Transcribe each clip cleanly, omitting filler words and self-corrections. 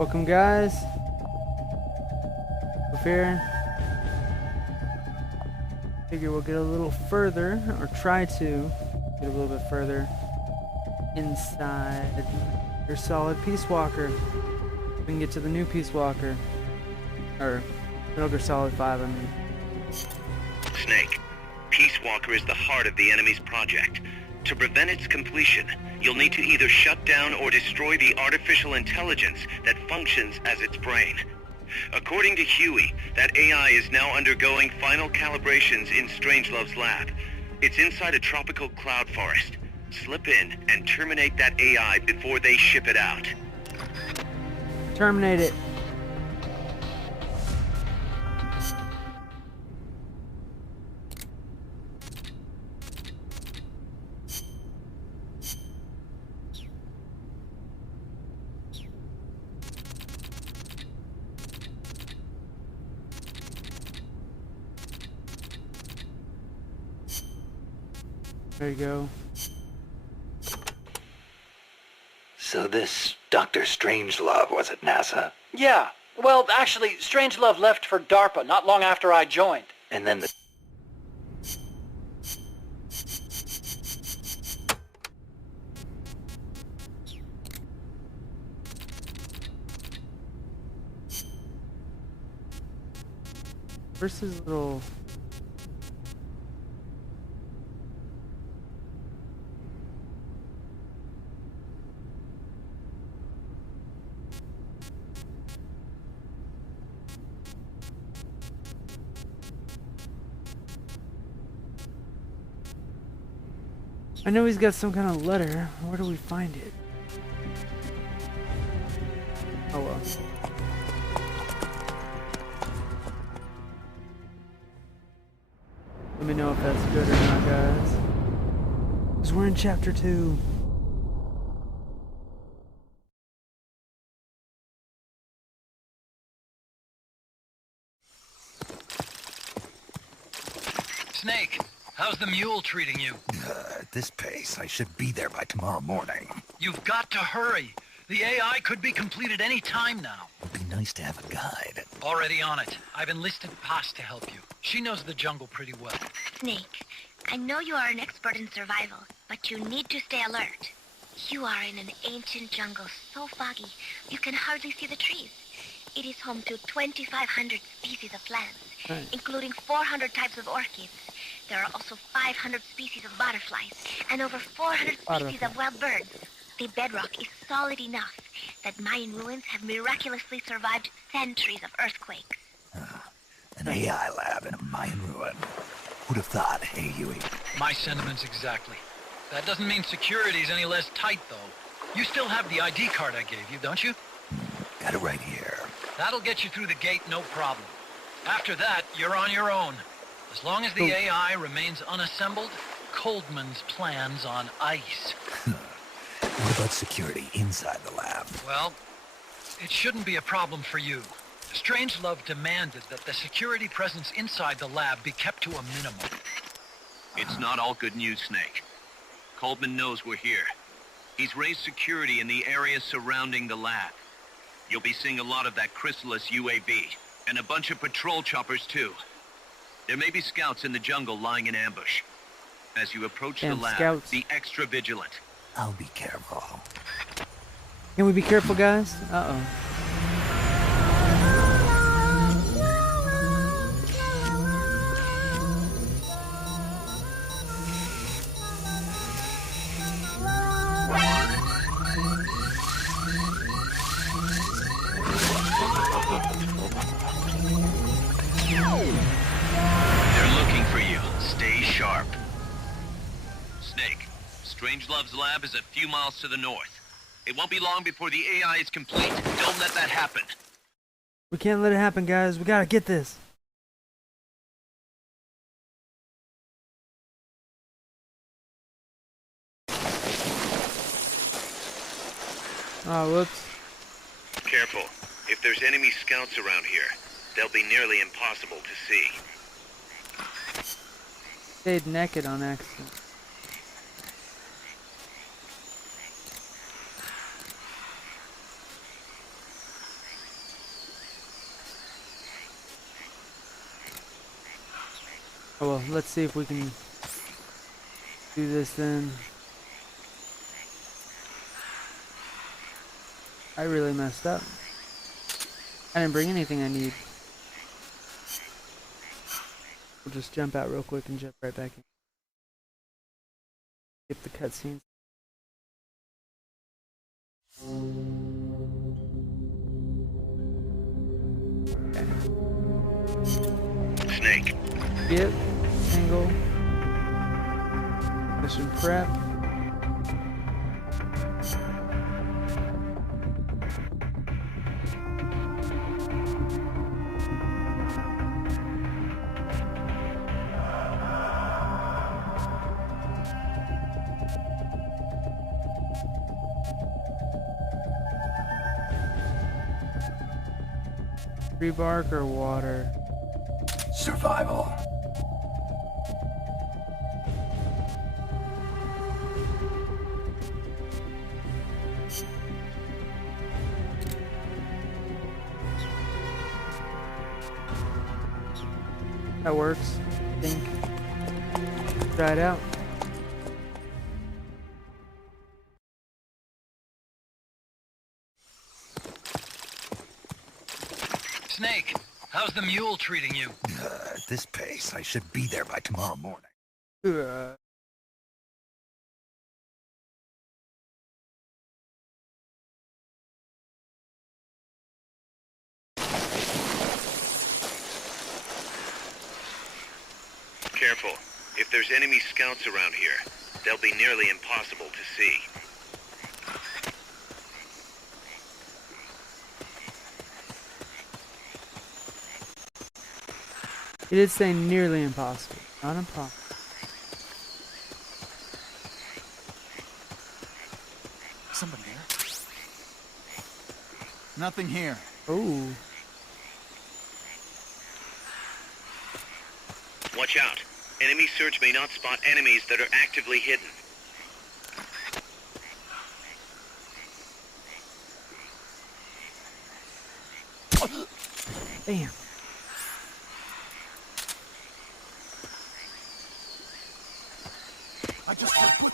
Welcome, guys. Over here. Figure we'll get a little further, or try to get a little bit further inside your solid Peace Walker. We can get to the new Peace Walker, or Metal Gear Solid 5, I mean. Snake, Peace Walker is the heart of the enemy's project. To prevent its completion, you'll need to either shut down or destroy the artificial intelligence that functions as its brain. According to Huey, that AI is now undergoing final calibrations in Strangelove's lab. It's inside a tropical cloud forest. Slip in and terminate that AI before they ship it out. Terminate it. There you go. So this Dr. Strangelove was at NASA? Yeah. Well, actually, Strangelove left for DARPA not long after I joined. And then the... Where's his little... I know he's got some kind of letter. Where do we find it? Oh well. Let me know if that's good or not, guys. Because we're in chapter 2. Snake, how's the mule treating you? At this pace, I should be there by tomorrow morning. You've got to hurry. The AI could be completed any time now. It'd be nice to have a guide. Already on it. I've enlisted Paz to help you. She knows the jungle pretty well. Snake, I know you are an expert in survival, but you need to stay alert. You are in an ancient jungle so foggy, you can hardly see the trees. It is home to 2,500 species of plants, including 400 types of orchids. There are also 500 species of butterflies, and over 400 species of wild birds. The bedrock is solid enough that Mayan ruins have miraculously survived centuries of earthquakes. An AI lab in a Mayan ruin. Who'd have thought, hey, Huey? My sentiments exactly. That doesn't mean security's any less tight, though. You still have the ID card I gave you, don't you? Got it right here. That'll get you through the gate, no problem. After that, you're on your own. As long as the AI remains unassembled, Coldman's plan's on ice. What about security inside the lab? Well, it shouldn't be a problem for you. Strangelove demanded that the security presence inside the lab be kept to a minimum. It's not all good news, Snake. Coldman knows we're here. He's raised security in the area surrounding the lab. You'll be seeing a lot of that Chrysalis UAV, and a bunch of patrol choppers too. There may be scouts in the jungle lying in ambush. As you approach the lab, scouts. be extra vigilant. I'll be careful. Can we be careful, guys? Uh-oh. They're looking for you. Stay sharp. Snake, Strangelove's lab is a few miles to the north. It won't be long before the AI is complete. Don't let that happen. We can't let it happen, guys. We gotta get this. Oh, whoops. Careful. If there's enemy scouts around here, they'll be nearly impossible to see. Stayed naked on accident. Oh well, let's see if we can do this then. I really messed up. I didn't bring anything I need. We'll just jump out real quick and jump right back in. Skip the cutscenes. Okay. Snake. Skip. Angle. Mission prep. Tree bark or water? Survival. That works, I think. Try it out. Snake, how's the mule treating you? At this pace, I should be there by tomorrow morning. Ugh. Careful. If there's enemy scouts around here, they'll be nearly impossible to see. It did say nearly impossible, not impossible. Somebody there? Nothing here. Oh, Watch out. Enemy search may not spot enemies that are actively hidden. damn. I just heard foot.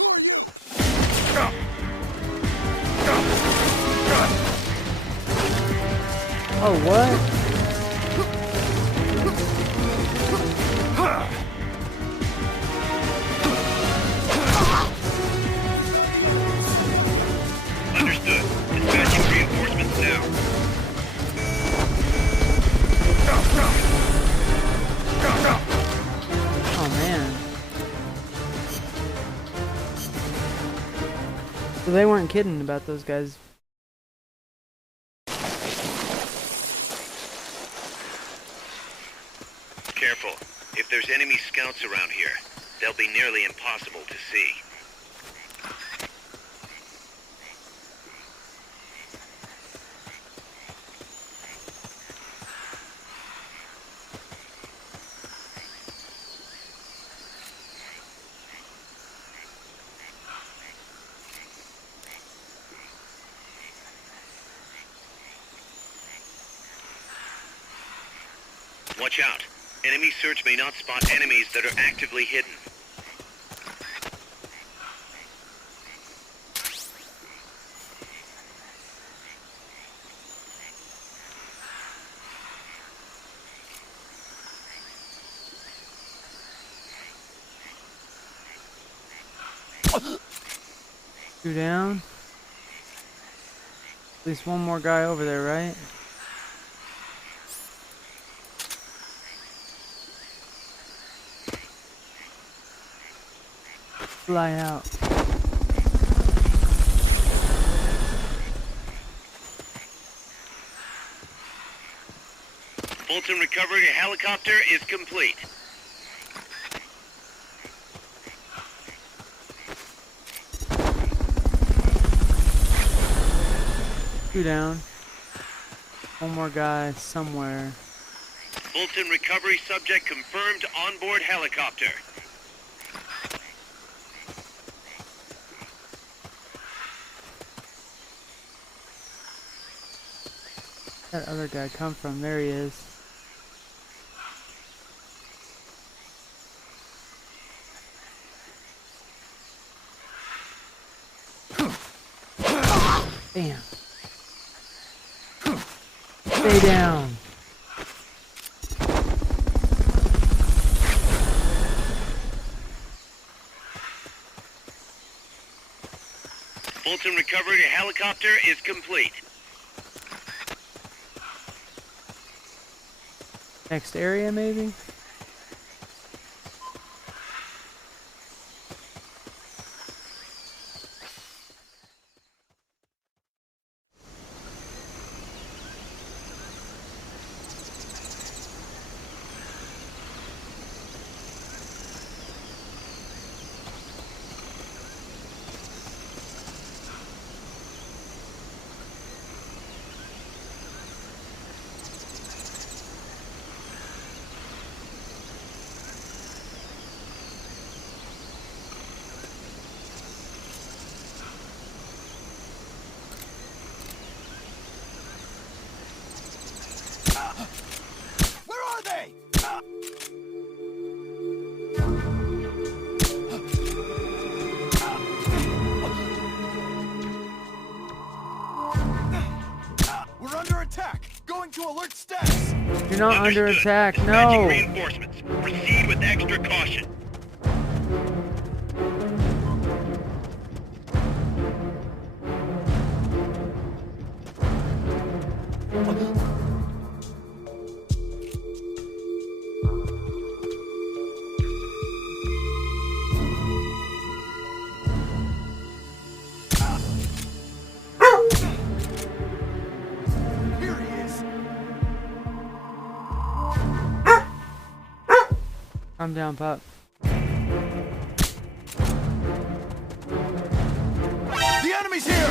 Oh, what? Understood. Dispatching reinforcements now. Oh, man. So they weren't kidding about those guys. Careful. If there's enemy scouts around here, they'll be nearly impossible to see. Watch out. Enemy search may not spot enemies that are actively hidden. Two down. At least one more guy over there, right? Fly out. Fulton recovery helicopter is complete. Two down. One more guy somewhere. Fulton recovery subject confirmed onboard helicopter. That other guy come from? There he is. Bam. Stay down. Fulton recovery helicopter is complete. Next area, maybe? Where are they? We're under attack. Going to alert status. You're not under Understood. attack, Dispatching no! reinforcements. Proceed with extra caution. Here he is. Calm down, pup. The enemy's here.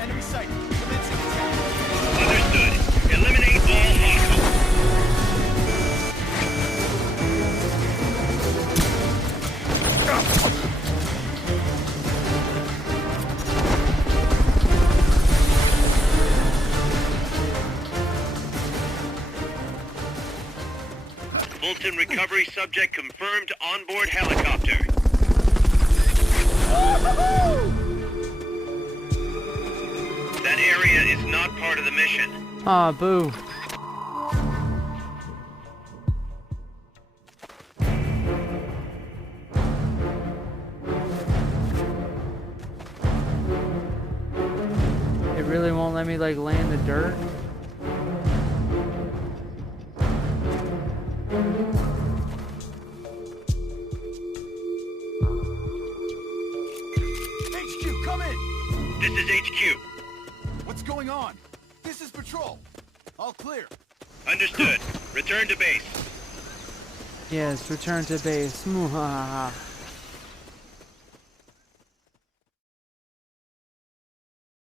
Enemy sight. Commencing attack. Understood. Eliminate all hostiles. Fulton recovery subject confirmed onboard helicopter. That area is not part of the mission. Aw, boo. It really won't let me, like, lay in the dirt? HQ, come in. This is HQ. What's going on? This is patrol. All clear. Understood. Return to base. Yes, return to base. Muhahaha.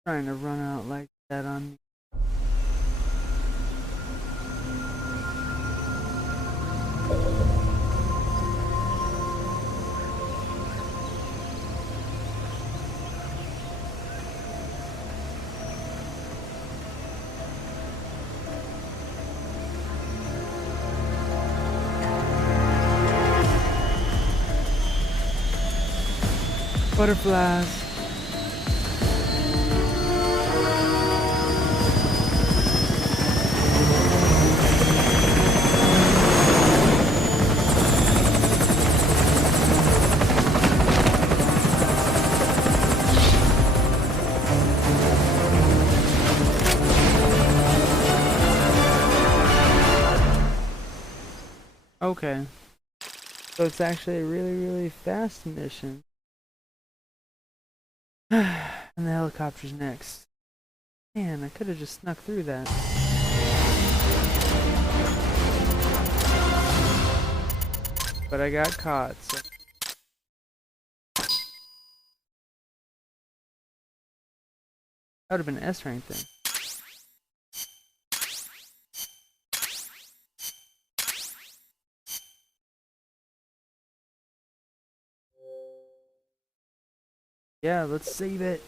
Trying to run out like that on me. Butterflies. Okay. So it's actually a really, really fast mission. And the helicopter's next. Man, I could have just snuck through that. But I got caught, so. That would have been an S rank thing. Yeah, let's save it.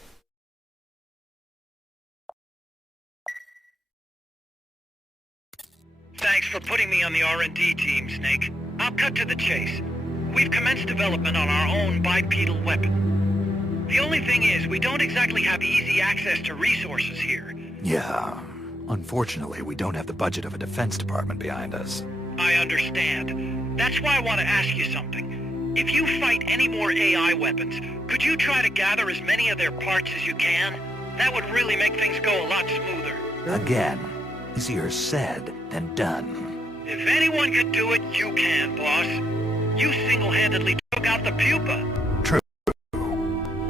Thanks for putting me on the R&D team, Snake. I'll cut to the chase. We've commenced development on our own bipedal weapon. The only thing is, we don't exactly have easy access to resources here. Yeah. Unfortunately, we don't have the budget of a defense department behind us. I understand. That's why I want to ask you something. If you fight any more AI weapons, could you try to gather as many of their parts as you can? That would really make things go a lot smoother. Again, easier said than done. If anyone could do it, you can, boss. You single-handedly took out the pupa. True.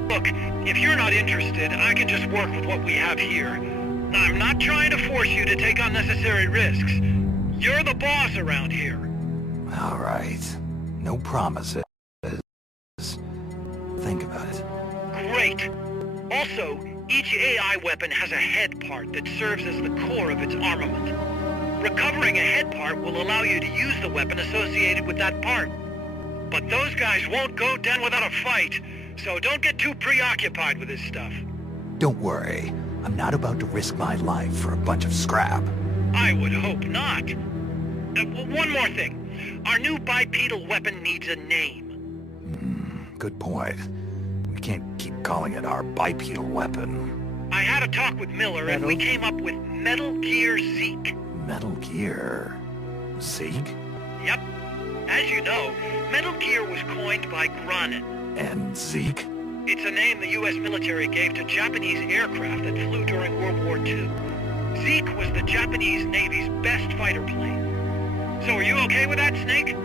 Look, if you're not interested, I can just work with what we have here. I'm not trying to force you to take unnecessary risks. You're the boss around here. All right. No promises. Think about it. Great. Also, each AI weapon has a head part that serves as the core of its armament. Recovering a head part will allow you to use the weapon associated with that part. But those guys won't go down without a fight, so don't get too preoccupied with this stuff. Don't worry. I'm not about to risk my life for a bunch of scrap. I would hope not. One more thing. Our new bipedal weapon needs a name. Good point. We can't keep calling it our bipedal weapon. I had a talk with Miller, and we came up with Metal Gear Zeke. Metal Gear? Zeke? Yep. As you know, Metal Gear was coined by Granin. And Zeke? It's a name the U.S. military gave to Japanese aircraft that flew during World War II. Zeke was the Japanese Navy's best fighter plane. So are you okay with that, Snake?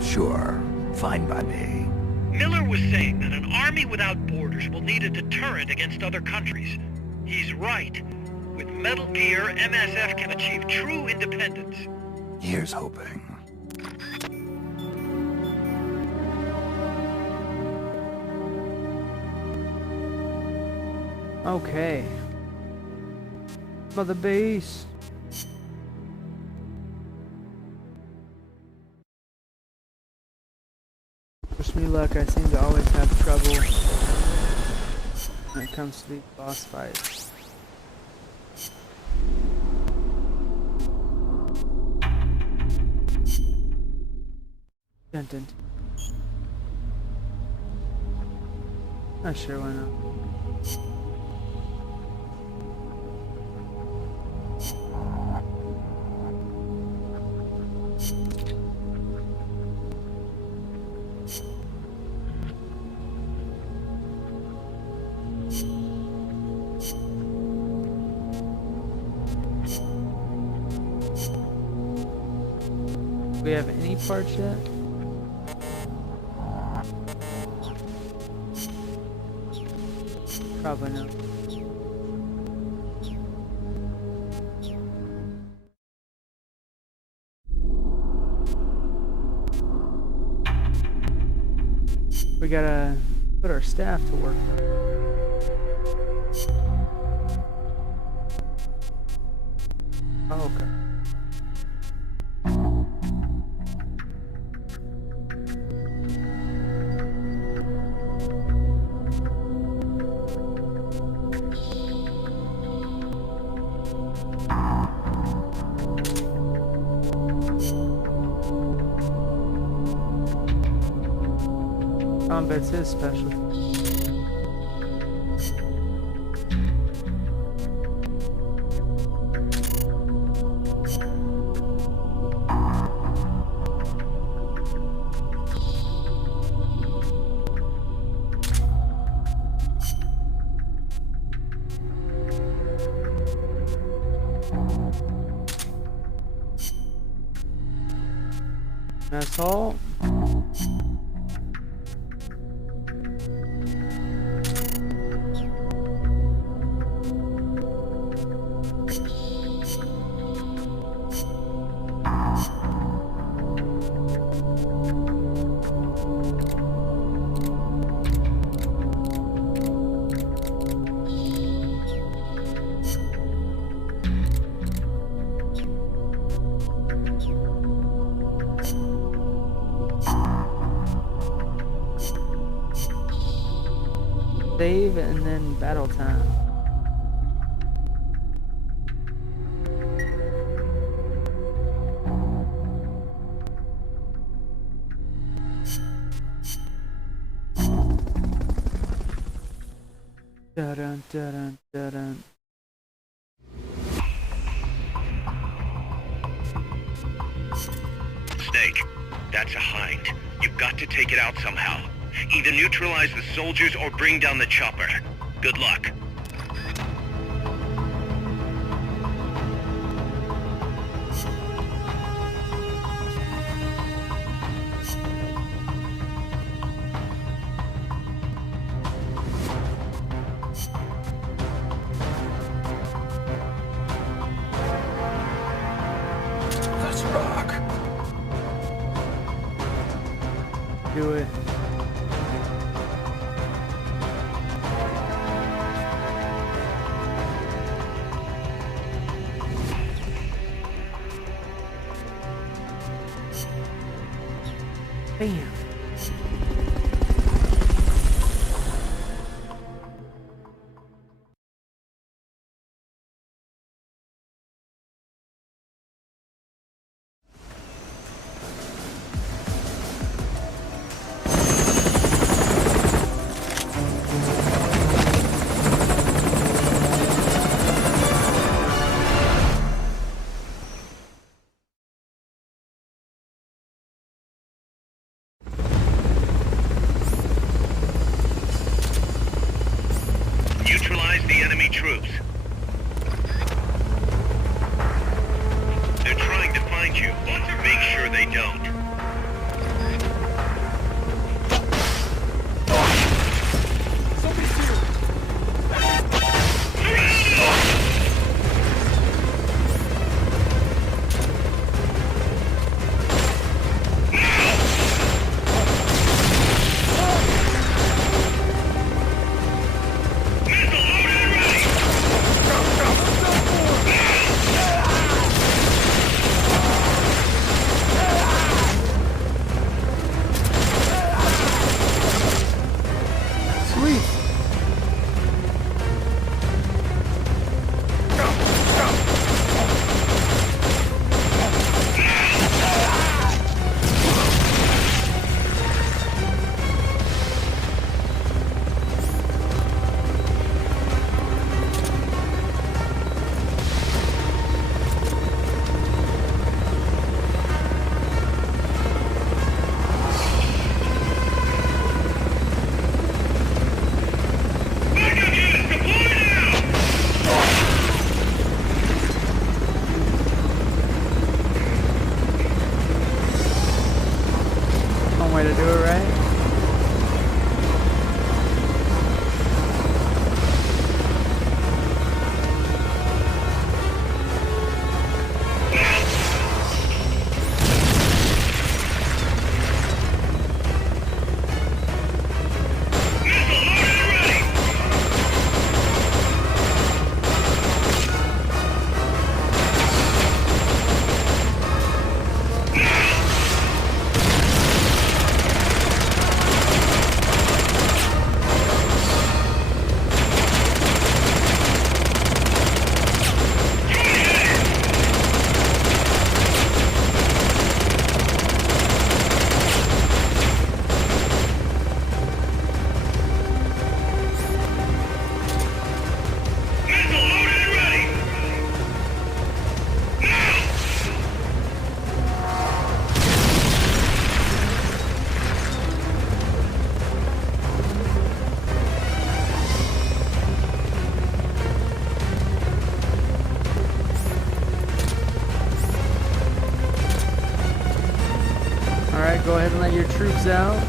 Sure. Fine by me. Miller was saying that an army without borders will need a deterrent against other countries. He's right. With Metal Gear, MSF can achieve true independence. Here's hoping. Okay. Mother base. Wish me luck, I seem to always have trouble when it comes to these boss fights. Dun, dun, dun. Not sure why not. Do we have any parts yet? Probably not. We gotta put our staff to work though. Oh, okay. Combat's his special. That's all. Save and then battle time. Dun dun dun dun. Snake, that's a hind. You've got to take it out somehow. Either neutralize the soldiers or bring down the chopper. Good luck. Let's rock. Do it. Bam. Neutralize the enemy troops. They're trying to find you. Make sure they don't. Somebody's here! Sweet. One way to do it right. Alright, go ahead and let your troops out.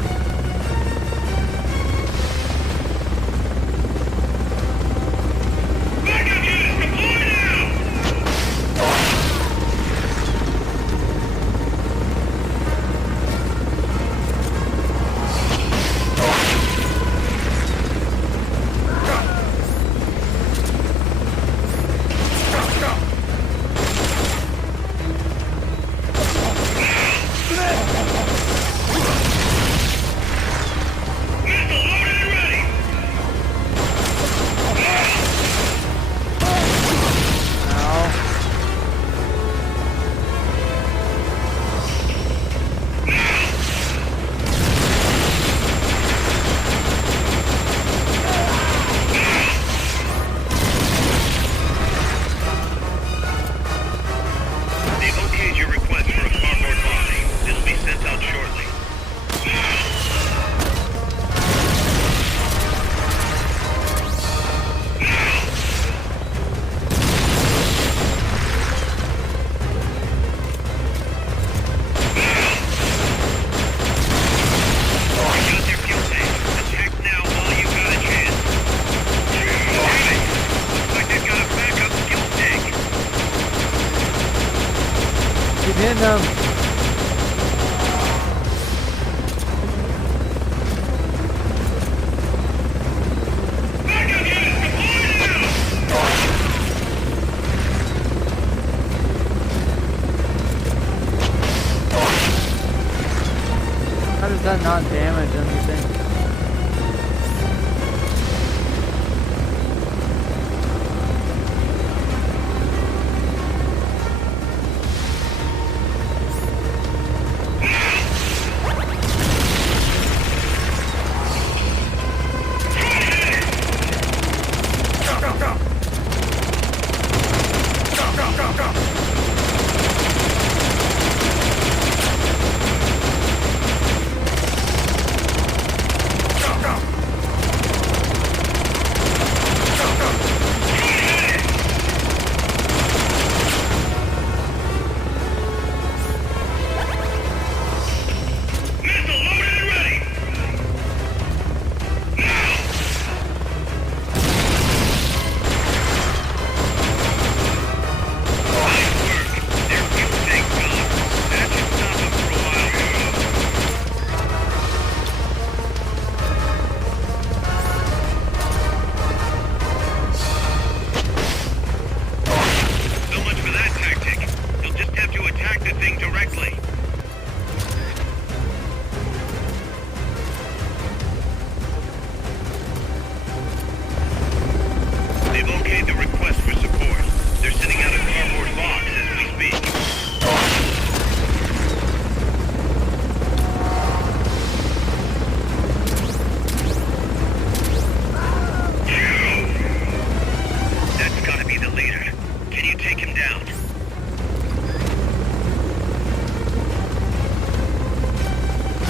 How does that not damage anything?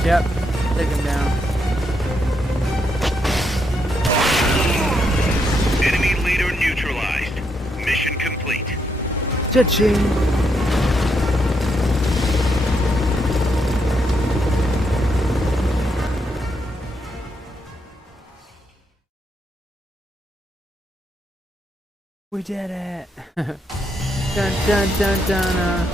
Yep, take him down. Enemy leader neutralized. Mission complete. Cha-ching. We did it. Dun dun dun dun.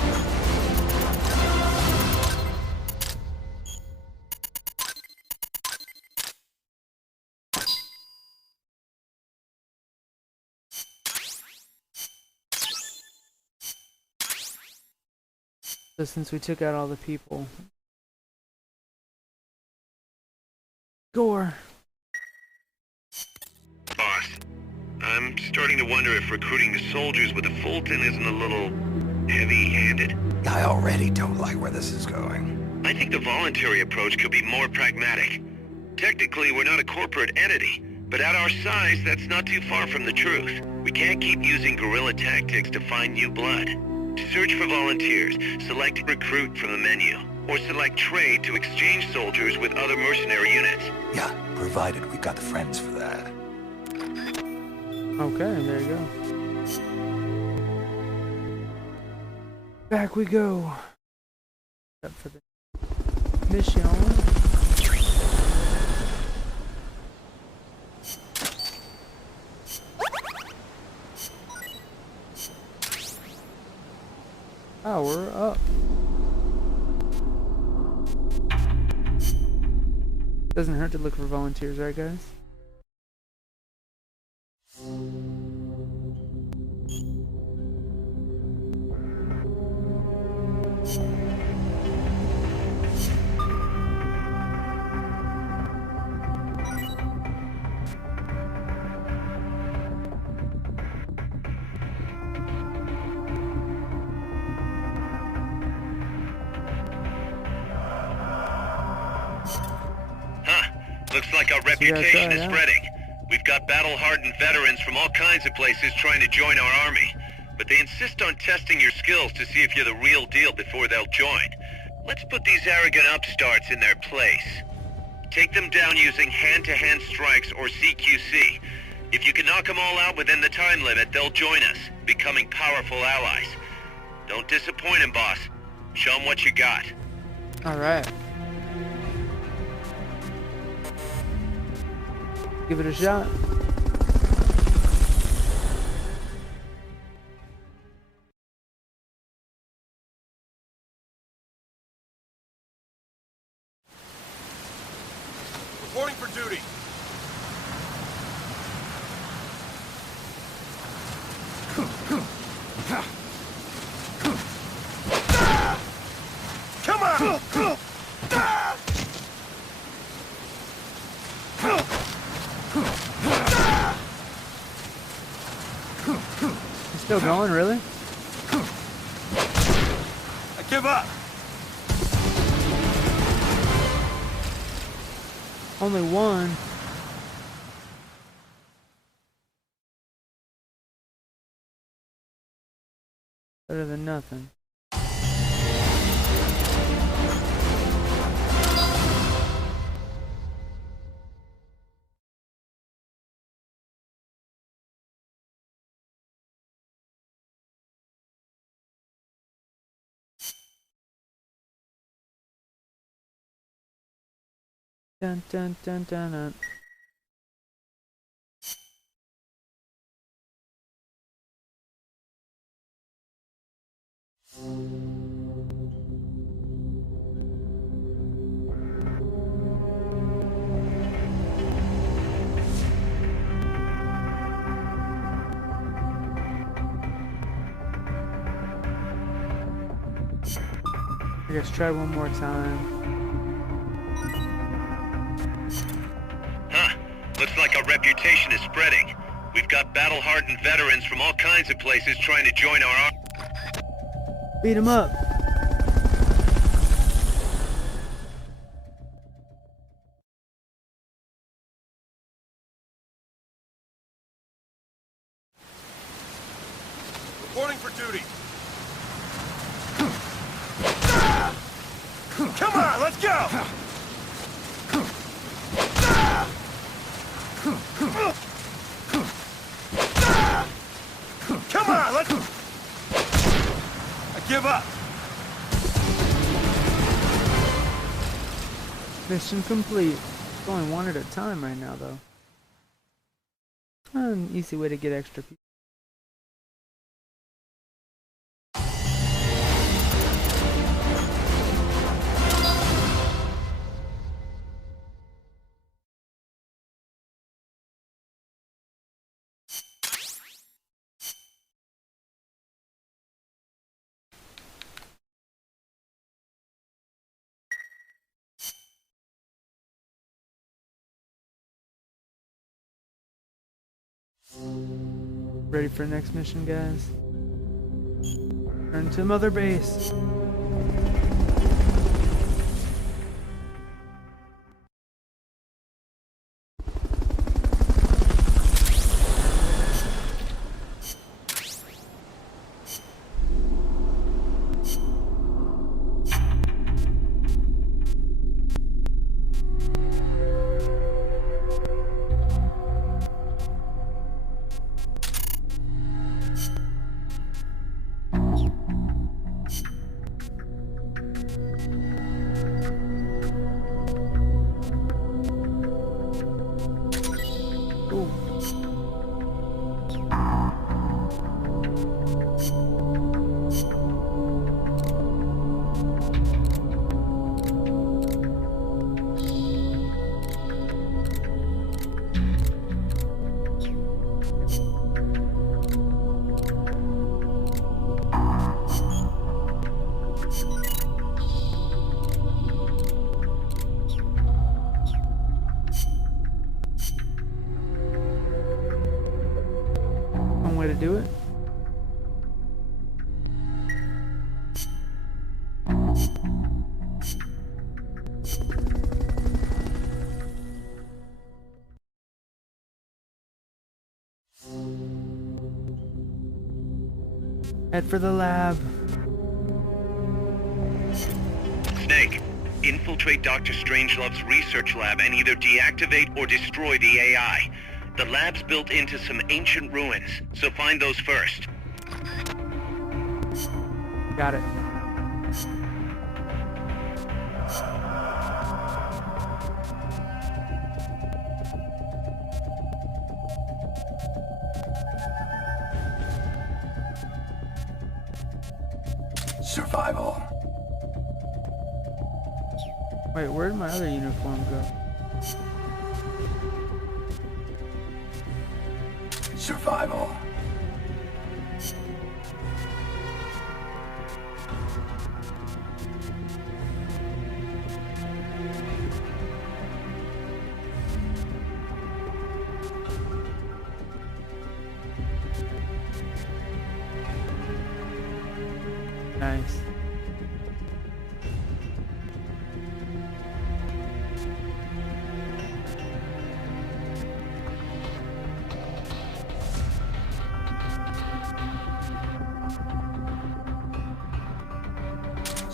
So since we took out all the people, gore. Boss, I'm starting to wonder if recruiting the soldiers with the Fulton isn't a little heavy-handed. I already don't like where this is going. I think the voluntary approach could be more pragmatic. Technically, we're not a corporate entity, but at our size, that's not too far from the truth. We can't keep using guerrilla tactics to find new blood. To search for volunteers, select recruit from the menu, or select trade to exchange soldiers with other mercenary units. Yeah, provided we've got the friends for that. Okay, there you go. Back we go. Except for the mission. Power up. Doesn't hurt to look for volunteers, right guys? Looks like our reputation is spreading. We've got battle-hardened veterans from all kinds of places trying to join our army. But they insist on testing your skills to see if you're the real deal before they'll join. Let's put these arrogant upstarts in their place. Take them down using hand-to-hand strikes or CQC. If you can knock them all out within the time limit, they'll join us, becoming powerful allies. Don't disappoint them, boss. Show them what you got. Alright. Give it a shot. Reporting for duty. Come on! Still going, really? I give up. Only one. Better than nothing. Dun dun dun dun dun. I guess try one more time. Huh. Looks like our reputation is spreading. We've got battle-hardened veterans from all kinds of places trying to join our army. Beat him up. Reporting for duty. Come on, let's go! Come on, let's... I give up. Mission complete. It's only one at a time right now, though. An easy way to get extra people. Ready for next mission, guys? Turn to Mother Base. Way to do it. Head for the lab. Snake, infiltrate Dr. Strangelove's research lab and either deactivate or destroy the AI. The lab's built into some ancient ruins, so find those first. Got it. Survival. Wait, where did my other uniform go? Survival.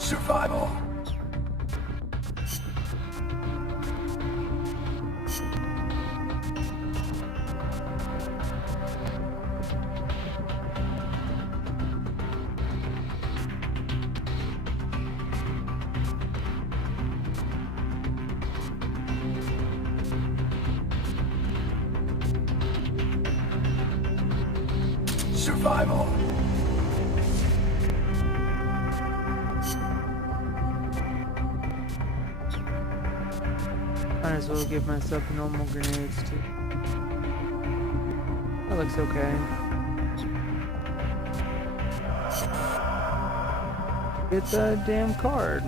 Survival. Survival. Might as well give myself normal grenades too. That looks okay. Get the damn card.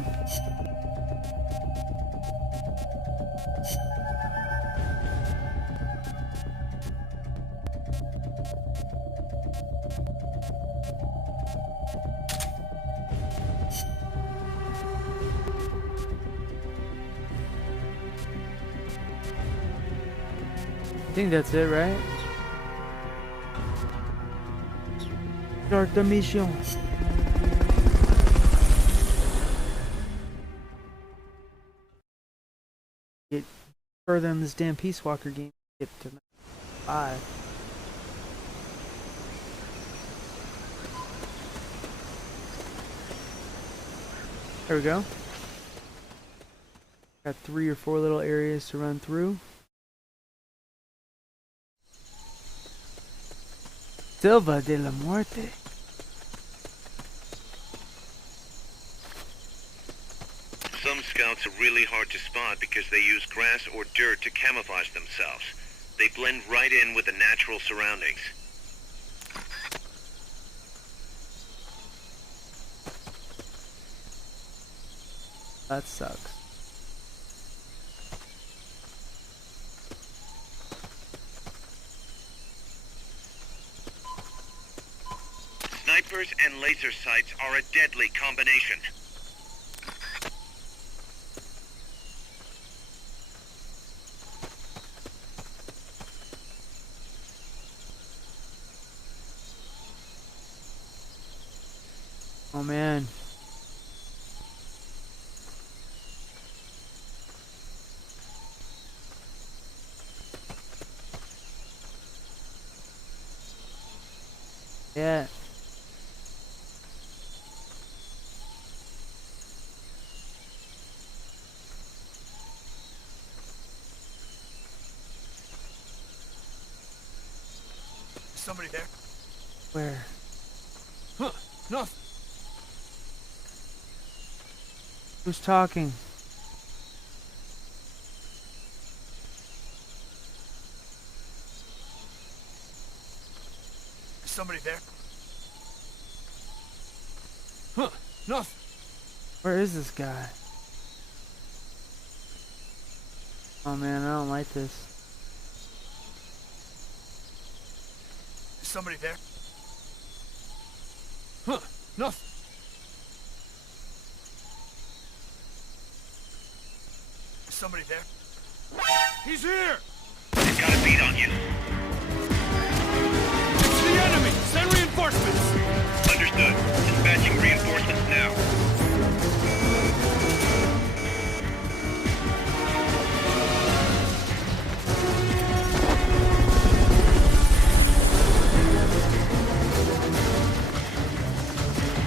I think that's it, right? Start the mission. Get further in this damn Peace Walker game. Get to 5. There we go. Got 3 or 4 little areas to run through. Silva de la Muerte. Some scouts are really hard to spot because they use grass or dirt to camouflage themselves. They blend right in with the natural surroundings. That sucks. Snipers and laser sights are a deadly combination. Oh man. Yeah. Somebody there? Where? Huh, nothing. Who's talking? Somebody there? Huh, nothing. Where is this guy? Oh man, I don't like this. Somebody there? Huh, nothing. Somebody there? He's here! They've got a beat on you. It's the enemy! Send reinforcements! Understood. Dispatching reinforcements now.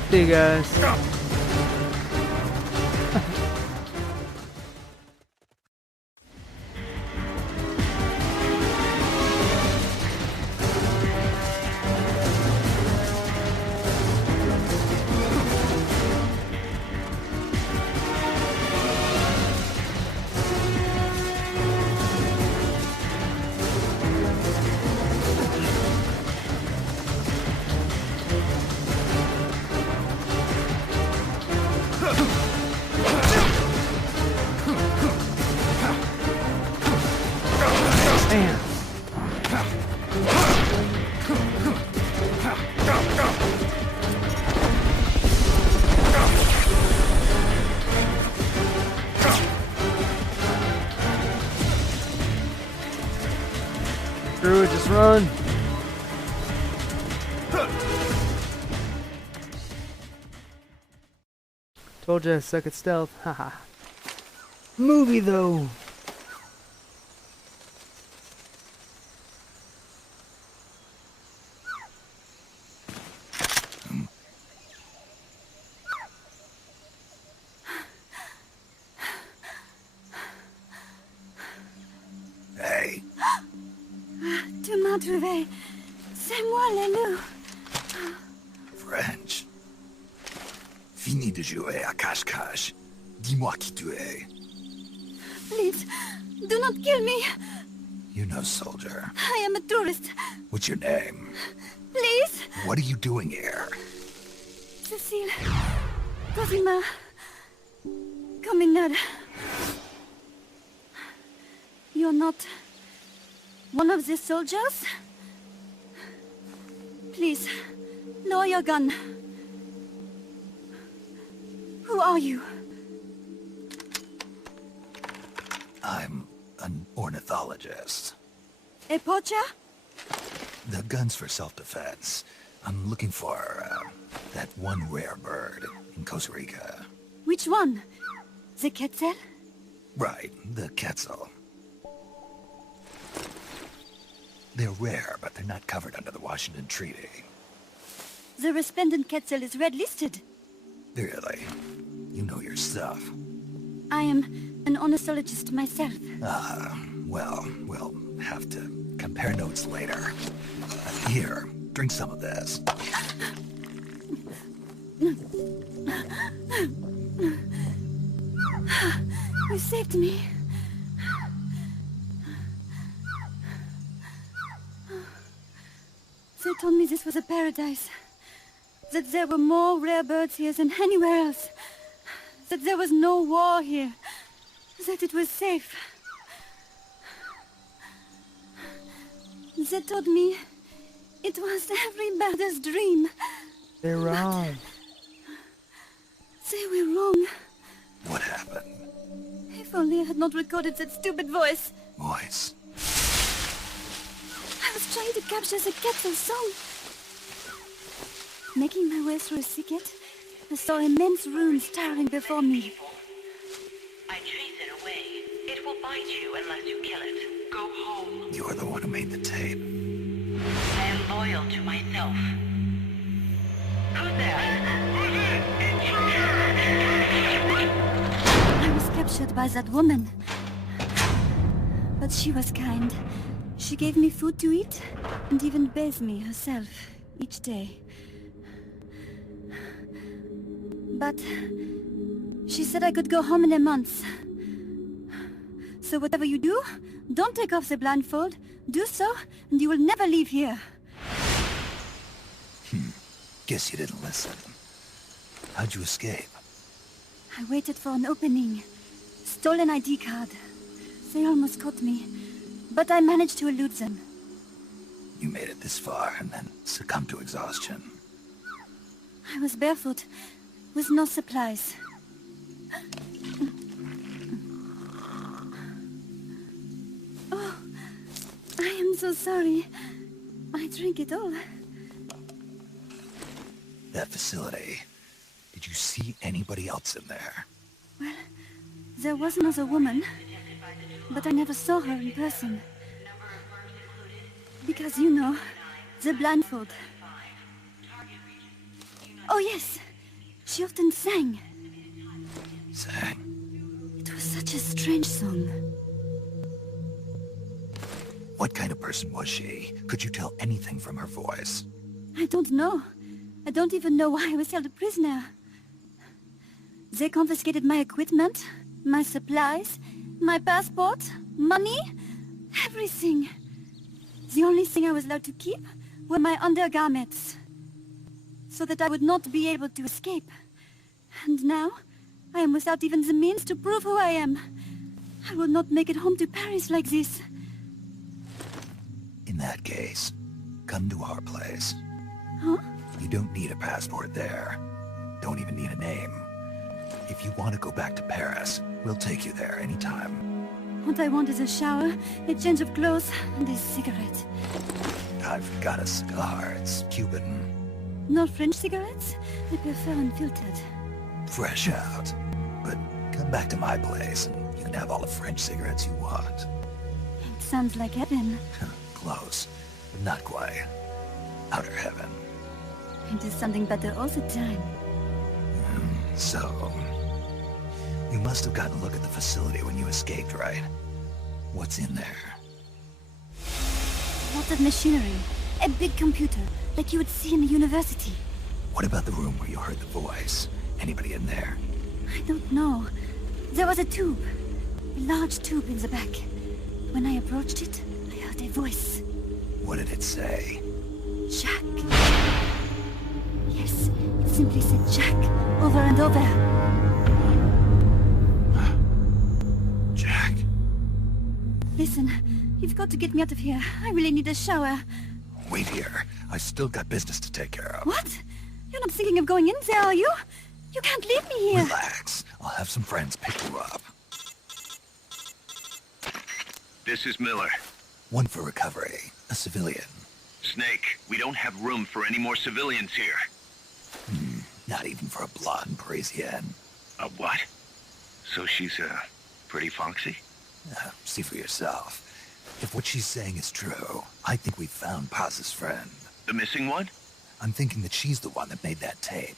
See you guys. Man. Screw it, just run. Told you I suck at stealth. Haha. Movie though. Hey, Tu m'as trouvé. C'est moi, le loup. French. Fini de jouer à cache-cache. Dis-moi qui tu es. Please, do not kill me. You know, soldier. I am a tourist. What's your name? Please. What are you doing here? Cecile. Cosima. Communard. You're not one of the soldiers? Please, lower your gun. Who are you? I'm an ornithologist. A poacher? The gun's for self-defense. I'm looking for, that one rare bird in Costa Rica. Which one? The Quetzal? Right, the Quetzal. They're rare, but they're not covered under the Washington Treaty. The resplendent Quetzal is red-listed. Really? You know your stuff. I am an ornithologist myself. Well, we'll have to compare notes later. Here, drink some of this. You saved me. They told me this was a paradise. That there were more rare birds here than anywhere else. That there was no war here. That it was safe. They told me it was every birder's dream. They're wrong. They were wrong. What happened? If only I had not recorded that stupid voice. Voice. I was trying to capture the Quetzal song. Making my way through a thicket, I saw immense ruins towering before me. I chase it away. It will bite you unless you kill it. Go home. You're the one who made the tape. I am loyal to myself. Who's there? I was captured by that woman. But she was kind. She gave me food to eat, and even bathed me herself each day. But she said I could go home in a month. So whatever you do, don't take off the blindfold. Do so, and you will never leave here. Guess you didn't listen. How'd you escape? I waited for an opening. Stole an ID card. They almost caught me, but I managed to elude them. You made it this far and then succumbed to exhaustion. I was barefoot, with no supplies. Oh, I am so sorry. I drank it all. That facility. Did you see anybody else in there? Well, there was another woman, but I never saw her in person. Because, you know, the blindfold. Oh, yes. She often sang. Sang? It was such a strange song. What kind of person was she? Could you tell anything from her voice? I don't know. I don't even know why I was held a prisoner. They confiscated my equipment, my supplies, my passport, money, everything. The only thing I was allowed to keep were my undergarments, so that I would not be able to escape. And now, I am without even the means to prove who I am. I will not make it home to Paris like this. In that case, come to our place. Huh? You don't need a passport there. Don't even need a name. If you want to go back to Paris, we'll take you there anytime. What I want is a shower, a change of clothes, and a cigarette. I've got a cigar. It's Cuban. No French cigarettes? I prefer unfiltered. fresh out. But come back to my place and you can have all the French cigarettes you want. It sounds like heaven. Close, but not quite. Outer heaven. It is something better all the time. So, you must have gotten a look at the facility when you escaped, right? What's in there? Lots of machinery. A big computer, like you would see in a university. What about the room where you heard the voice? Anybody in there? I don't know. There was a tube. A large tube in the back. When I approached it, I heard a voice. What did it say? Jack. Yes, it simply said Jack, over and over. Jack. Listen, you've got to get me out of here. I really need a shower. Wait here. I still got business to take care of. What? You're not thinking of going in there, are you? You can't leave me here. Relax. I'll have some friends pick you up. This is Miller. One for recovery. A civilian. Snake, we don't have room for any more civilians here. Not even for a blonde Parisienne. A what? So she's, pretty foxy? See for yourself. If what she's saying is true, I think we've found Paz's friend. The missing one? I'm thinking that she's the one that made that tape.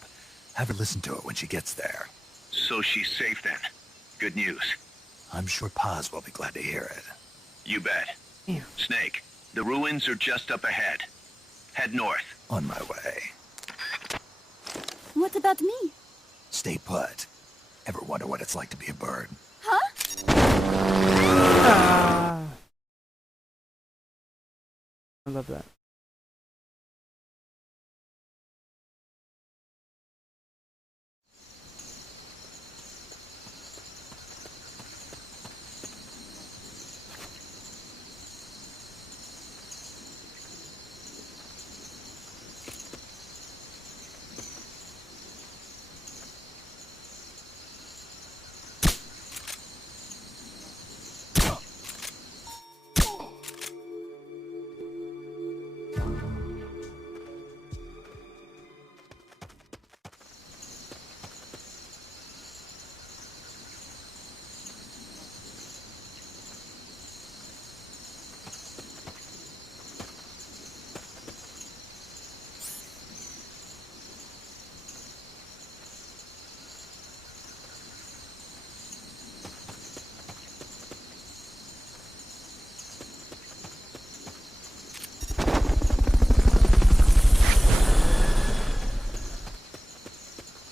Have her listen to it when she gets there. So she's safe then. Good news. I'm sure Paz will be glad to hear it. You bet. Yeah. Snake, the ruins are just up ahead. Head north. On my way. What about me? Stay put. Ever wonder what it's like to be a bird? Huh? I love that.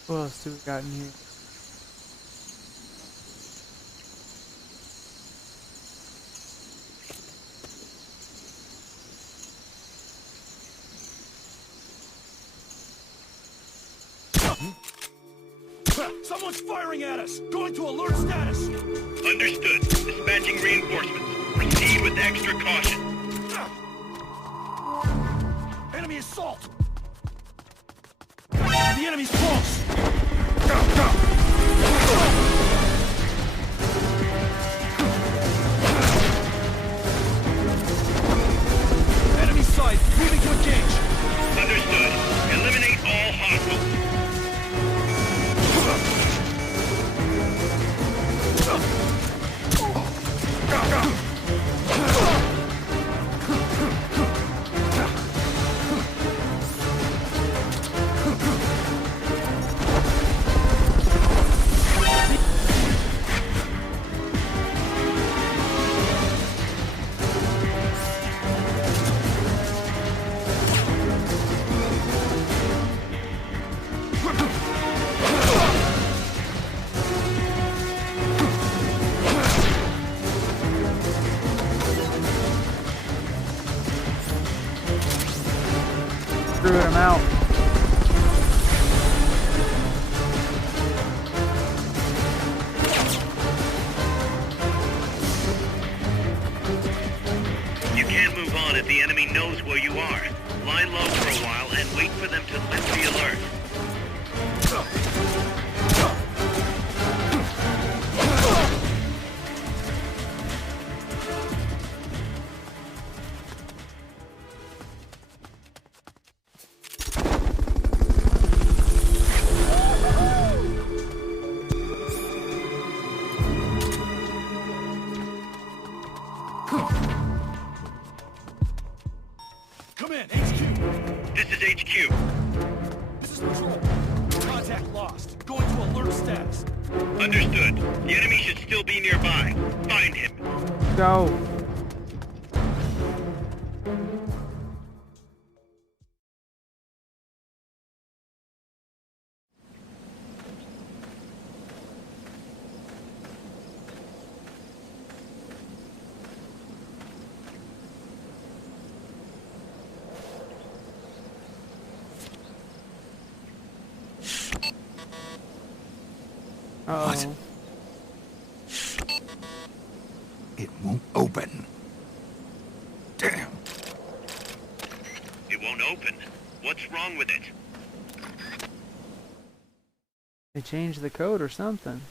What else do we got in here? Someone's firing at us! Going to alert status! Understood. Dispatching reinforcements. Proceed with extra caution. Enemy assault! The enemy's close! Go, go! Enemy side, moving to engage! Understood. Eliminate all hostiles. Go, go! Screw it, I'm out. You can't move on if the enemy knows where you are. Lie low for a while and wait for them to lift the alert. Come in, HQ. This is HQ. This is Patrol. Contact lost. Going to alert status. Understood. The enemy should still be nearby. Find him. Go. What? Uh-oh. It won't open. Damn. It won't open. What's wrong with it? They changed the code or something.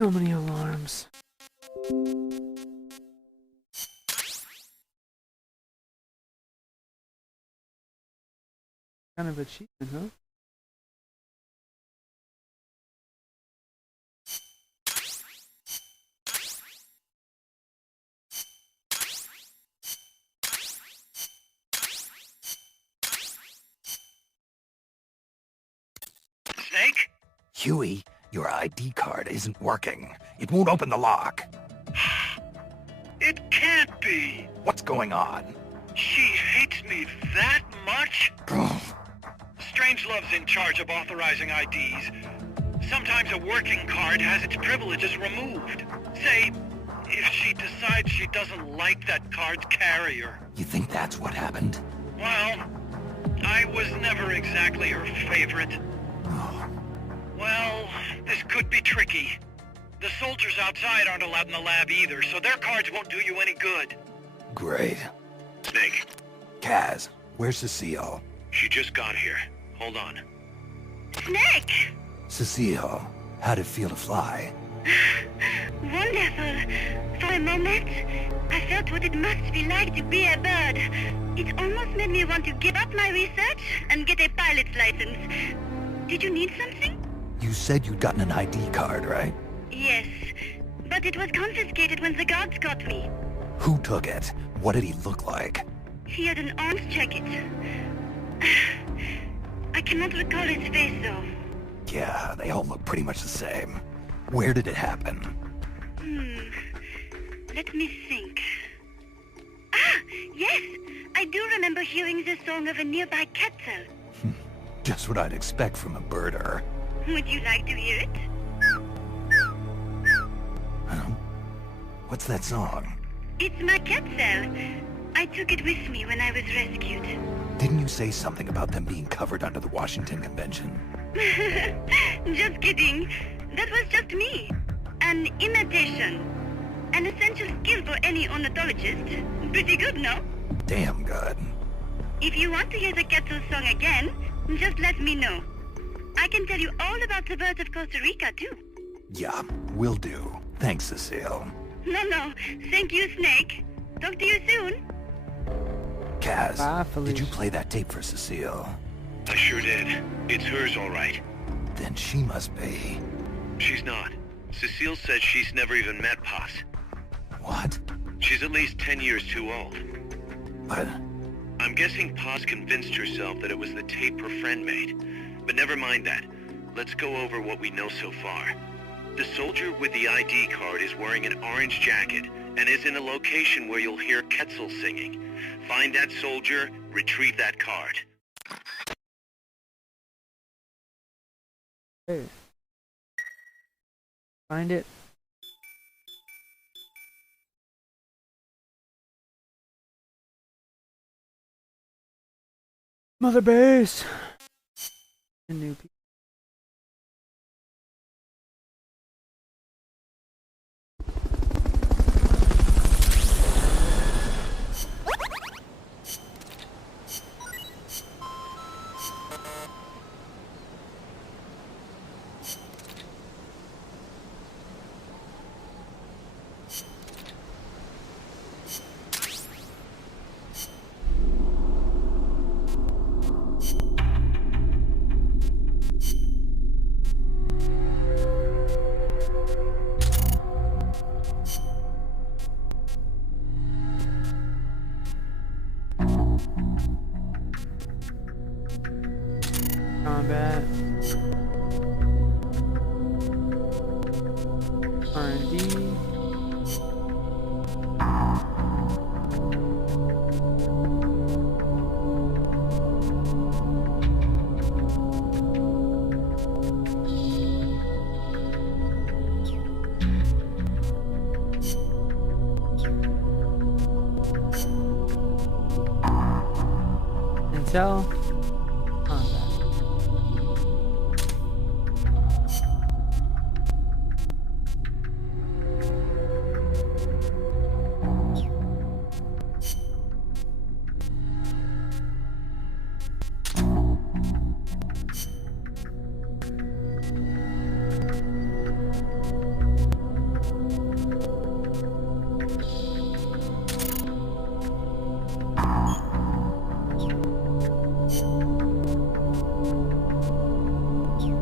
So many alarms. Kind of achievement, huh? Snake? Huey, your ID card isn't working. It won't open the lock. It can't be. What's going on? She hates me that much? Strangelove's in charge of authorizing IDs. Sometimes a working card has its privileges removed. Say, if she decides she doesn't like that card's carrier. You think that's what happened? Well, I was never exactly her favorite. Oh, Well, this could be tricky. The soldiers outside aren't allowed in the lab either, so their cards won't do you any good. great. Snake. Kaz, where's Cecile? She just got here. Hold on. Snake! Cecile, how'd it feel to fly? Wonderful. For a moment, I felt what it must be like to be a bird. It almost made me want to give up my research and get a pilot's license. Did you need something? You said you'd gotten an ID card, right? Yes, but it was confiscated when the guards caught me. Who took it? What did he look like? He had an orange jacket. I cannot recall his face, though. Yeah, they all look pretty much the same. Where did it happen? Let me think. Ah, yes! I do remember hearing the song of a nearby quetzal. Just what I'd expect from a birder. Would you like to hear it? Huh? What's that song? It's my quetzal. I took it with me when I was rescued. Didn't you say something about them being covered under the Washington Convention? Just kidding. That was just me. An imitation. An essential skill for any ornithologist. Pretty good, no? Damn good. If you want to hear the quetzal song again, just let me know. I can tell you all about the birds of Costa Rica, too. Yeah, will do. Thanks, Cecile. No. Thank you, Snake. Talk to you soon. Kaz, Bye, did you Felicia. play that tape for Cecile? I sure did. It's hers, all right. Then she must be... She's not. Cecile says she's never even met Paz. What? She's at least 10 years too old. But... I'm guessing Paz convinced herself that it was the tape her friend made. But never mind that. Let's go over what we know so far. The soldier with the ID card is wearing an orange jacket and is in a location where you'll hear Quetzal singing. Find that soldier, retrieve that card. Hey. Find it. Mother base. And new people. Combat. R&D. Intel. Combat.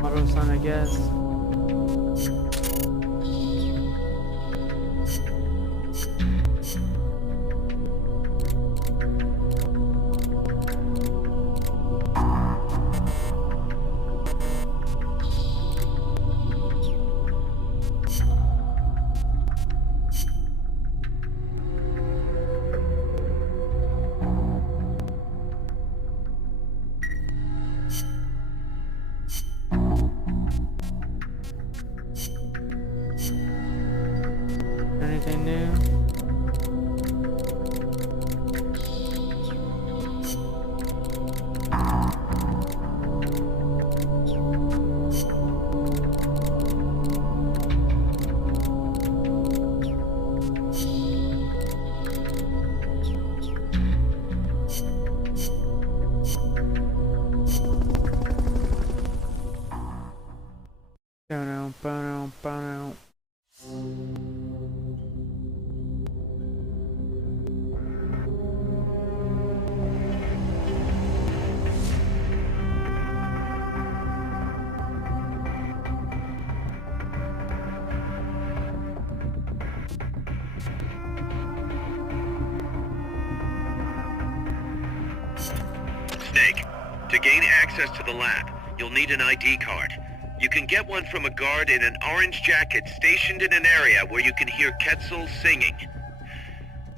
Auto-sun, I guess. Anything new? Ba-dum. Snake, to gain access to the lab, you'll need an ID card. You can get one from a guard in an orange jacket stationed in an area where you can hear Quetzal singing.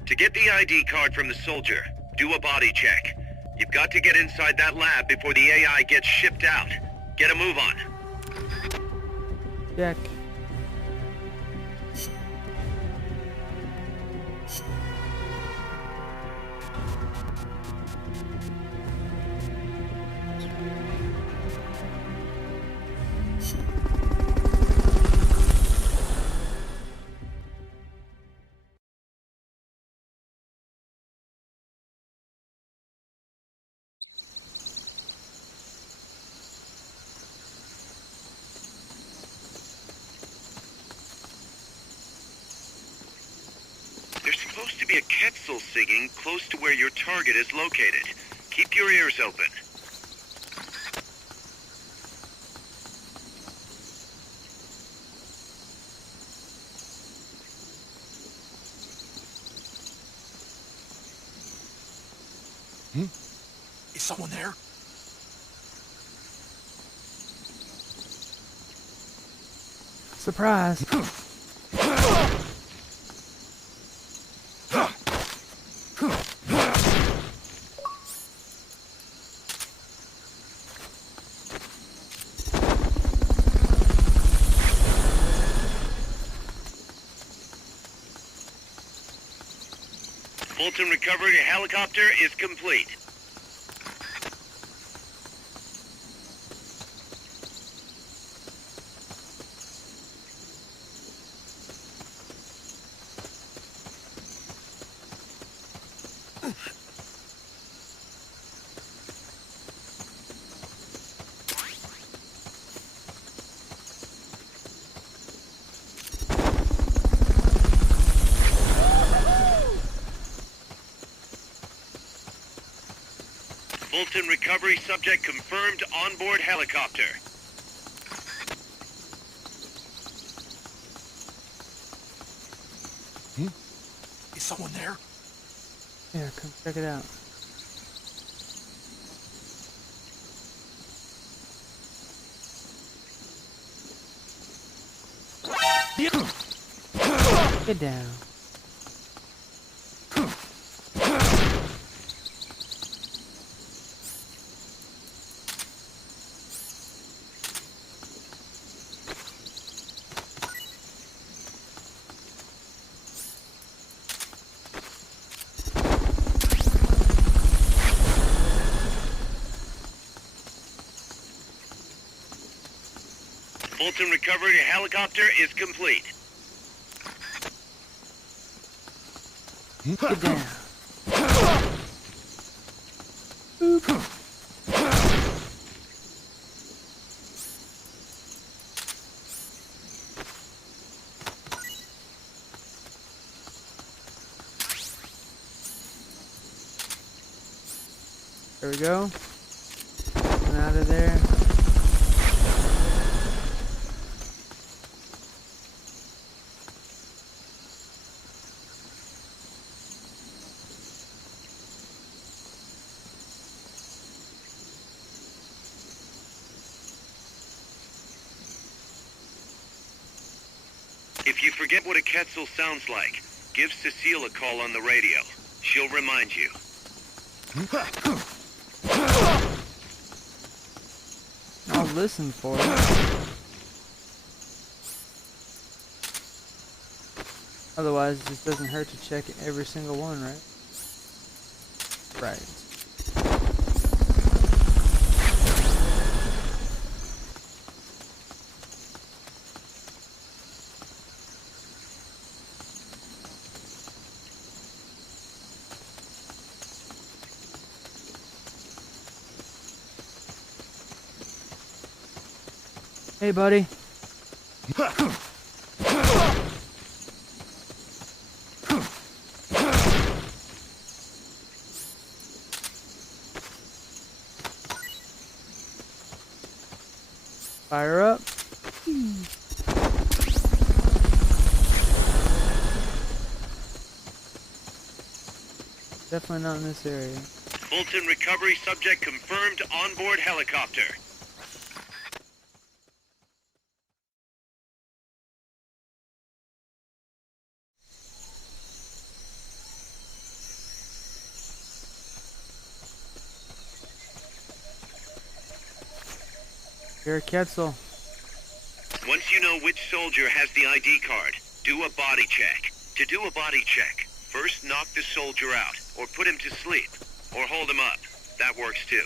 To get the ID card from the soldier, do a body check. You've got to get inside that lab before the AI gets shipped out. Get a move on. Check. There's supposed to be a Quetzal singing close to where your target is located. Keep your ears open. Is someone there? Surprise. Fulton recovery helicopter is complete. Fulton recovery subject confirmed onboard helicopter. Is someone there? Yeah, come check it out. Get down. Fulton recovery helicopter is complete. Get down. There we go. And out of there. If you forget what a Quetzal sounds like, give Cecile a call on the radio. She'll remind you. I'll listen for it. Otherwise, it just doesn't hurt to check every single one, right? Right. Hey, buddy. Fire up. Definitely not in this area. Fulton recovery subject confirmed onboard helicopter. You're a Quetzal. Once you know which soldier has the ID card, do a body check. To do a body check, first knock the soldier out, or put him to sleep, or hold him up. That works too.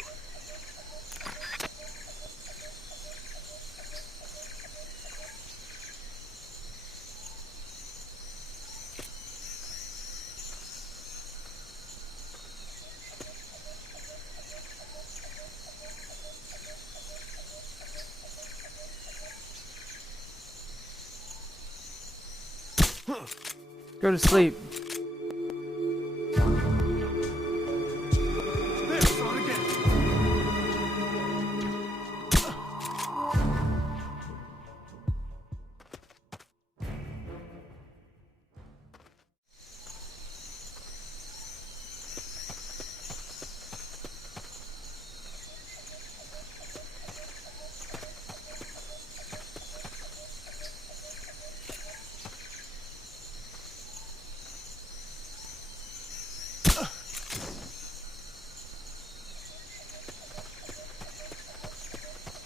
Go to sleep.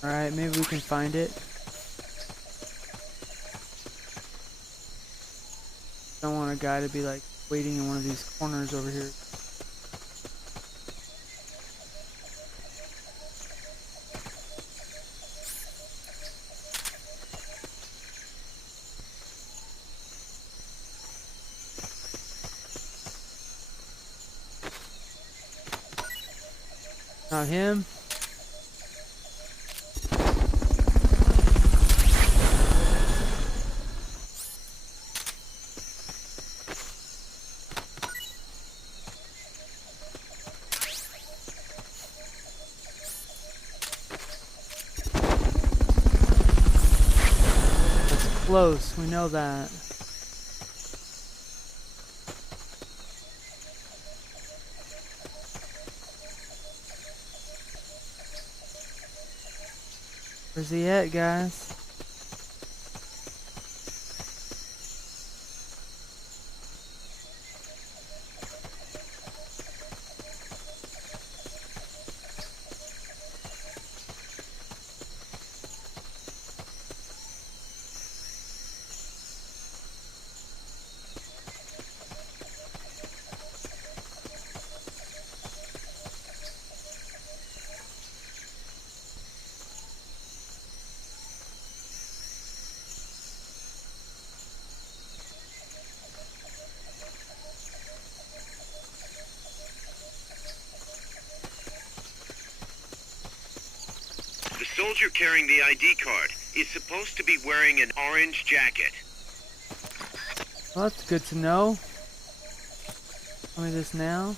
Alright, maybe we can find it. Don't want a guy to be like waiting in one of these corners over here. Not him. Close, we know that. Where's he at, guys? soldier carrying the ID card is supposed to be wearing an orange jacket. Well, that's good to know. Tell me this now.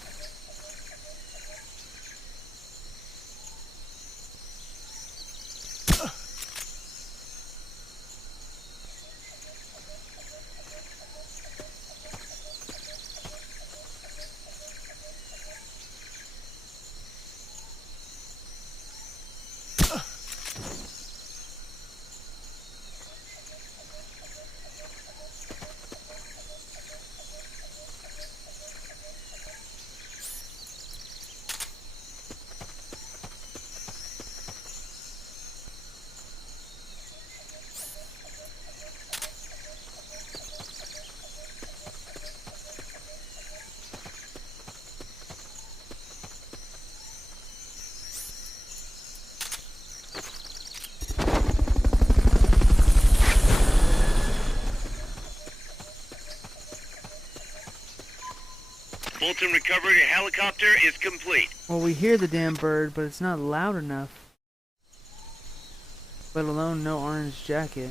Fulton recovery helicopter is complete. Well, we hear the damn bird, but it's not loud enough. Let alone no orange jacket.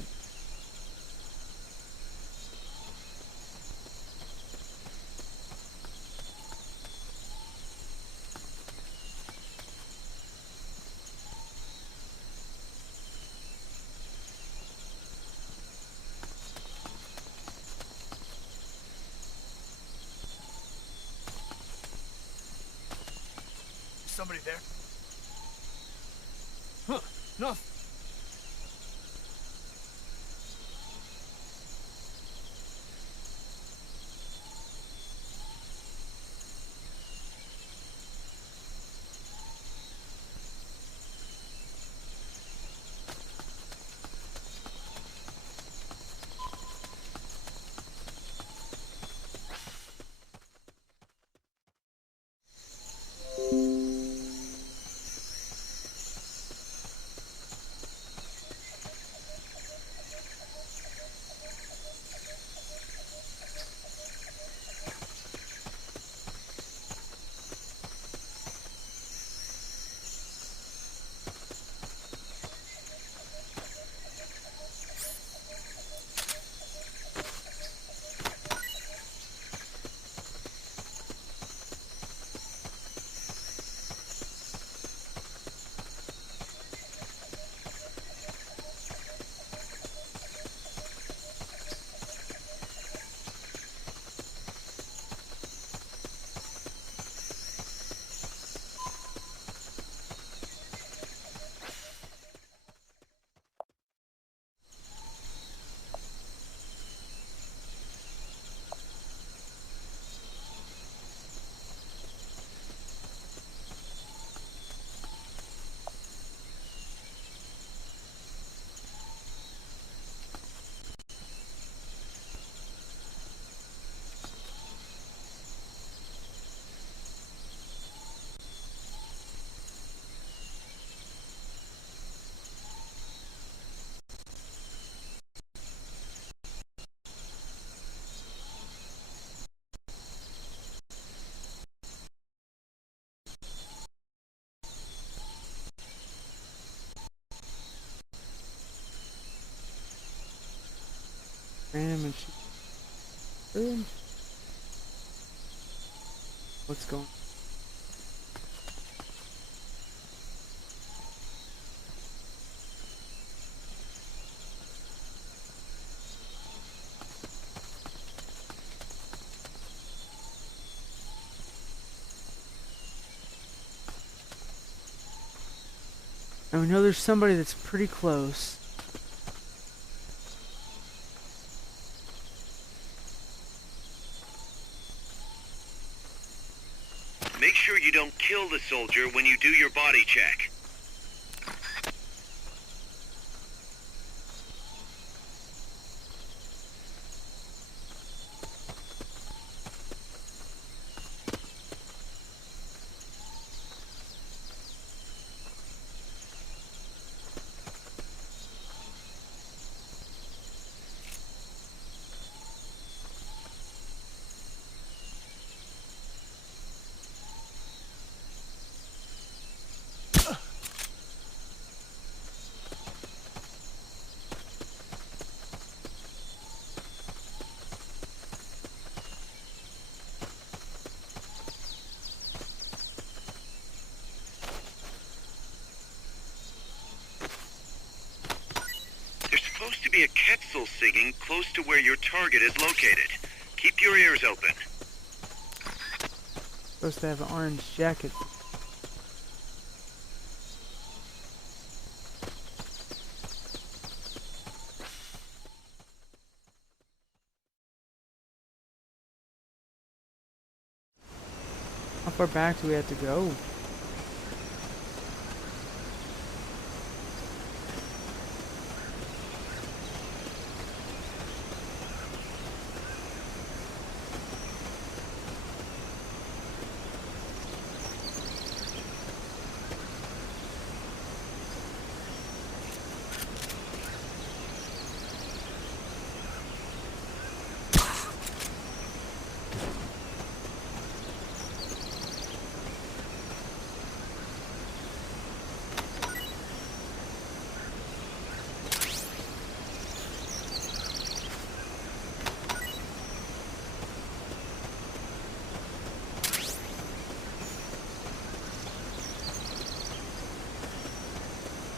Somebody there? Huh, no. Random and shoot. What's going on? And we know there's somebody that's pretty close. Make sure you don't kill the soldier when you do your body check. be a Quetzal singing close to where your target is located. Keep your ears open. Supposed to have an orange jacket. How far back do we have to go?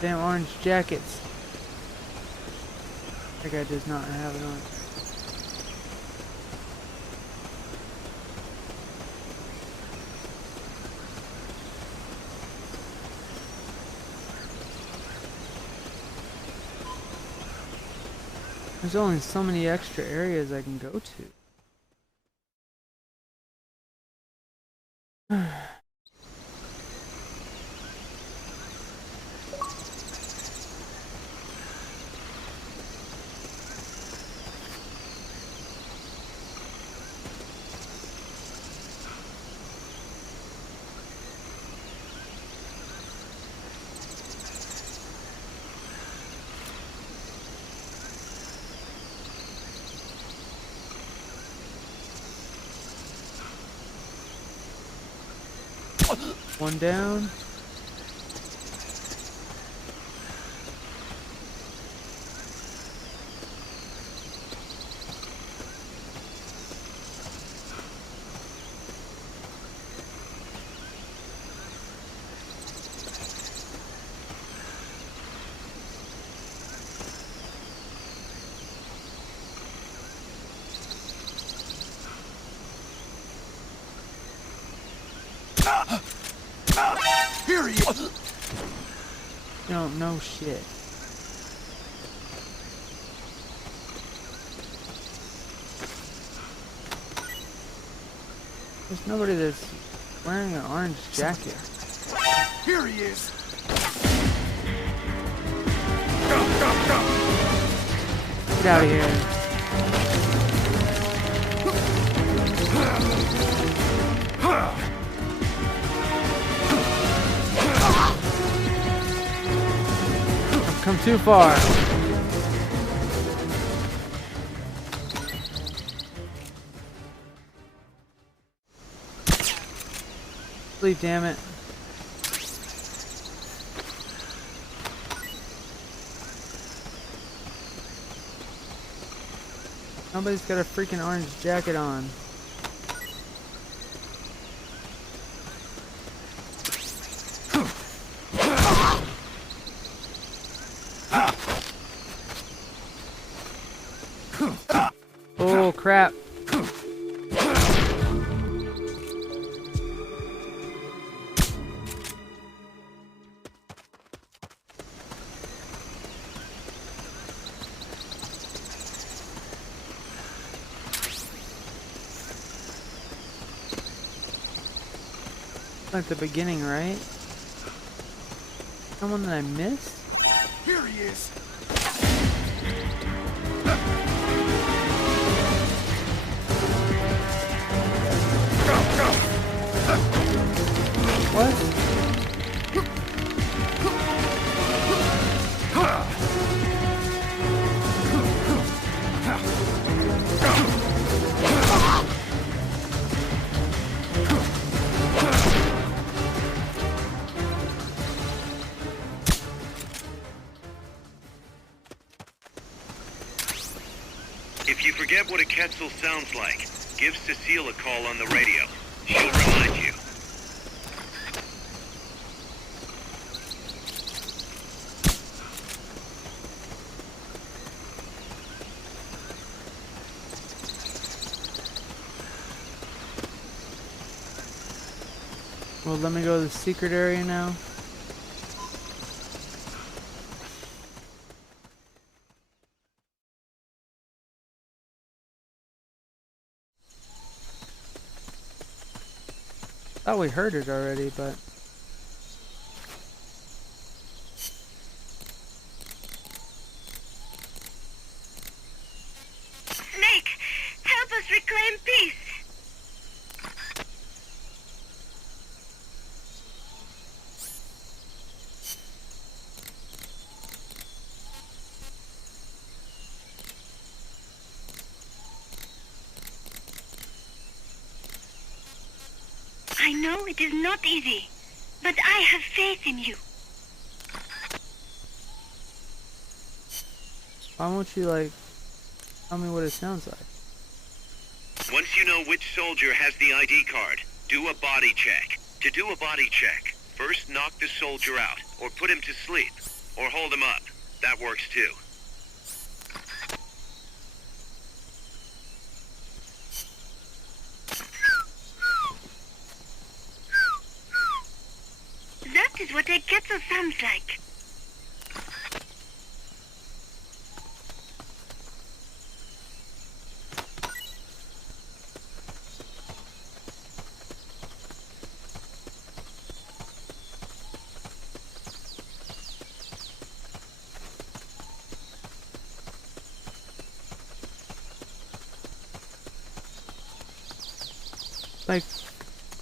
Damn orange jackets. That guy does not have it on. There's only so many extra areas I can go to. One down. Here he is! No shit. There's nobody that's wearing an orange jacket. Here he is! Get out of here. I've come too far. Sleep, damn it. Nobody's got a freaking orange jacket on. Oh crap. At the beginning, right? Someone that I missed? Here he is! What? If you forget what a Quetzal sounds like, give Cecile a call on the radio. She'll remind you. Oh, let me go to the secret area now. Thought we heard it already, but... Snake, help us reclaim peace. I know it is not easy, but I have faith in you. Why won't you, like, tell me what it sounds like? Once you know which soldier has the ID card, do a body check. To do a body check, first knock the soldier out, or put him to sleep, or hold him up. That works too. That is what a kettle sounds like. Like,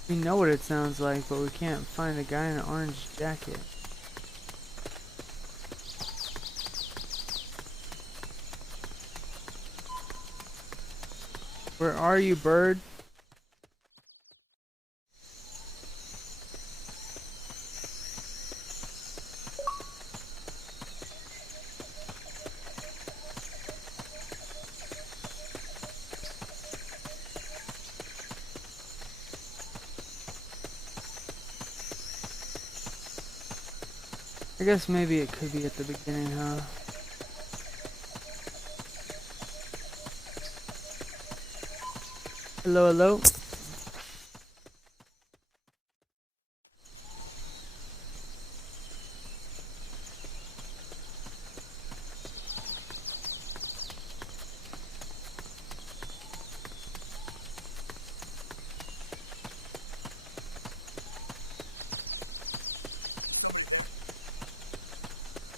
we know what it sounds like, but we can't find a guy in an orange jacket. Where are you, bird? I guess maybe it could be at the beginning, huh? Hello, hello?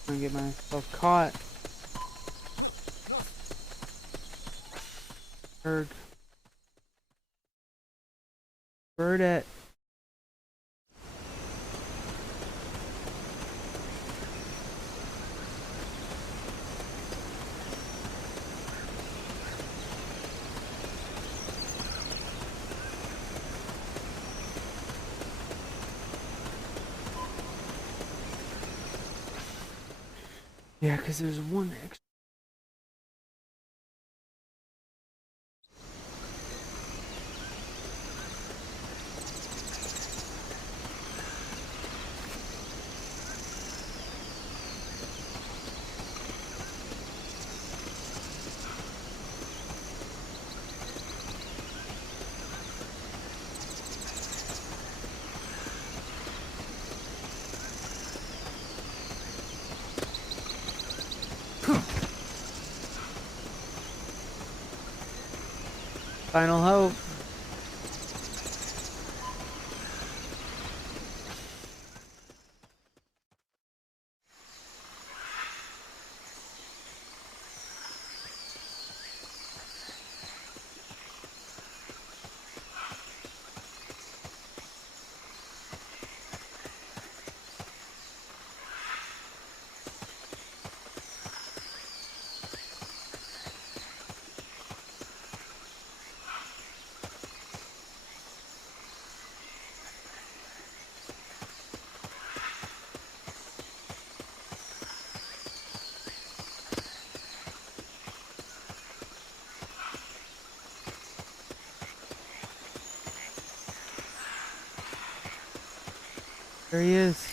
I'm gonna get myself caught. Bird. Birdette. Yeah, because there's one extra. Final hope. There he is.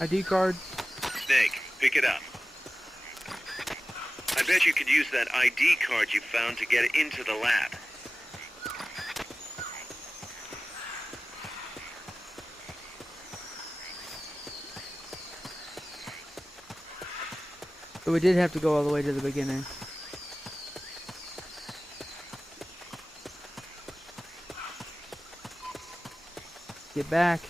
ID card. Snake, pick it up. I bet you could use that ID card you found to get into the lab. But we did have to go all the way to the beginning. Get back.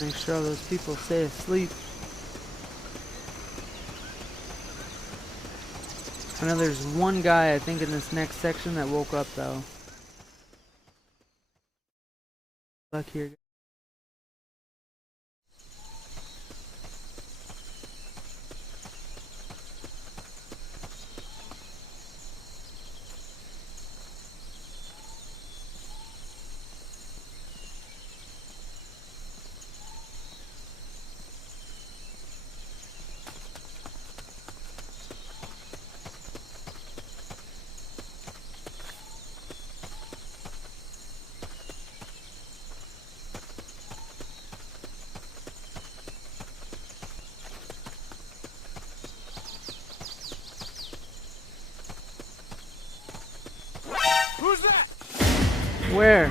Make sure those people stay asleep. I know there's one guy, I think, in this next section that woke up, though. Luck here. Who's that? Where?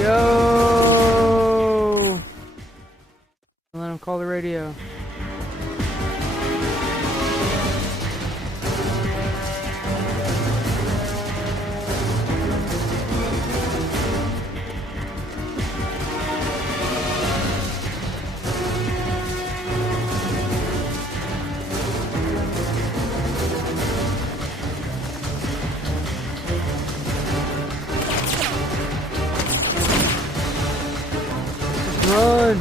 Yo! Let him call the radio. Run!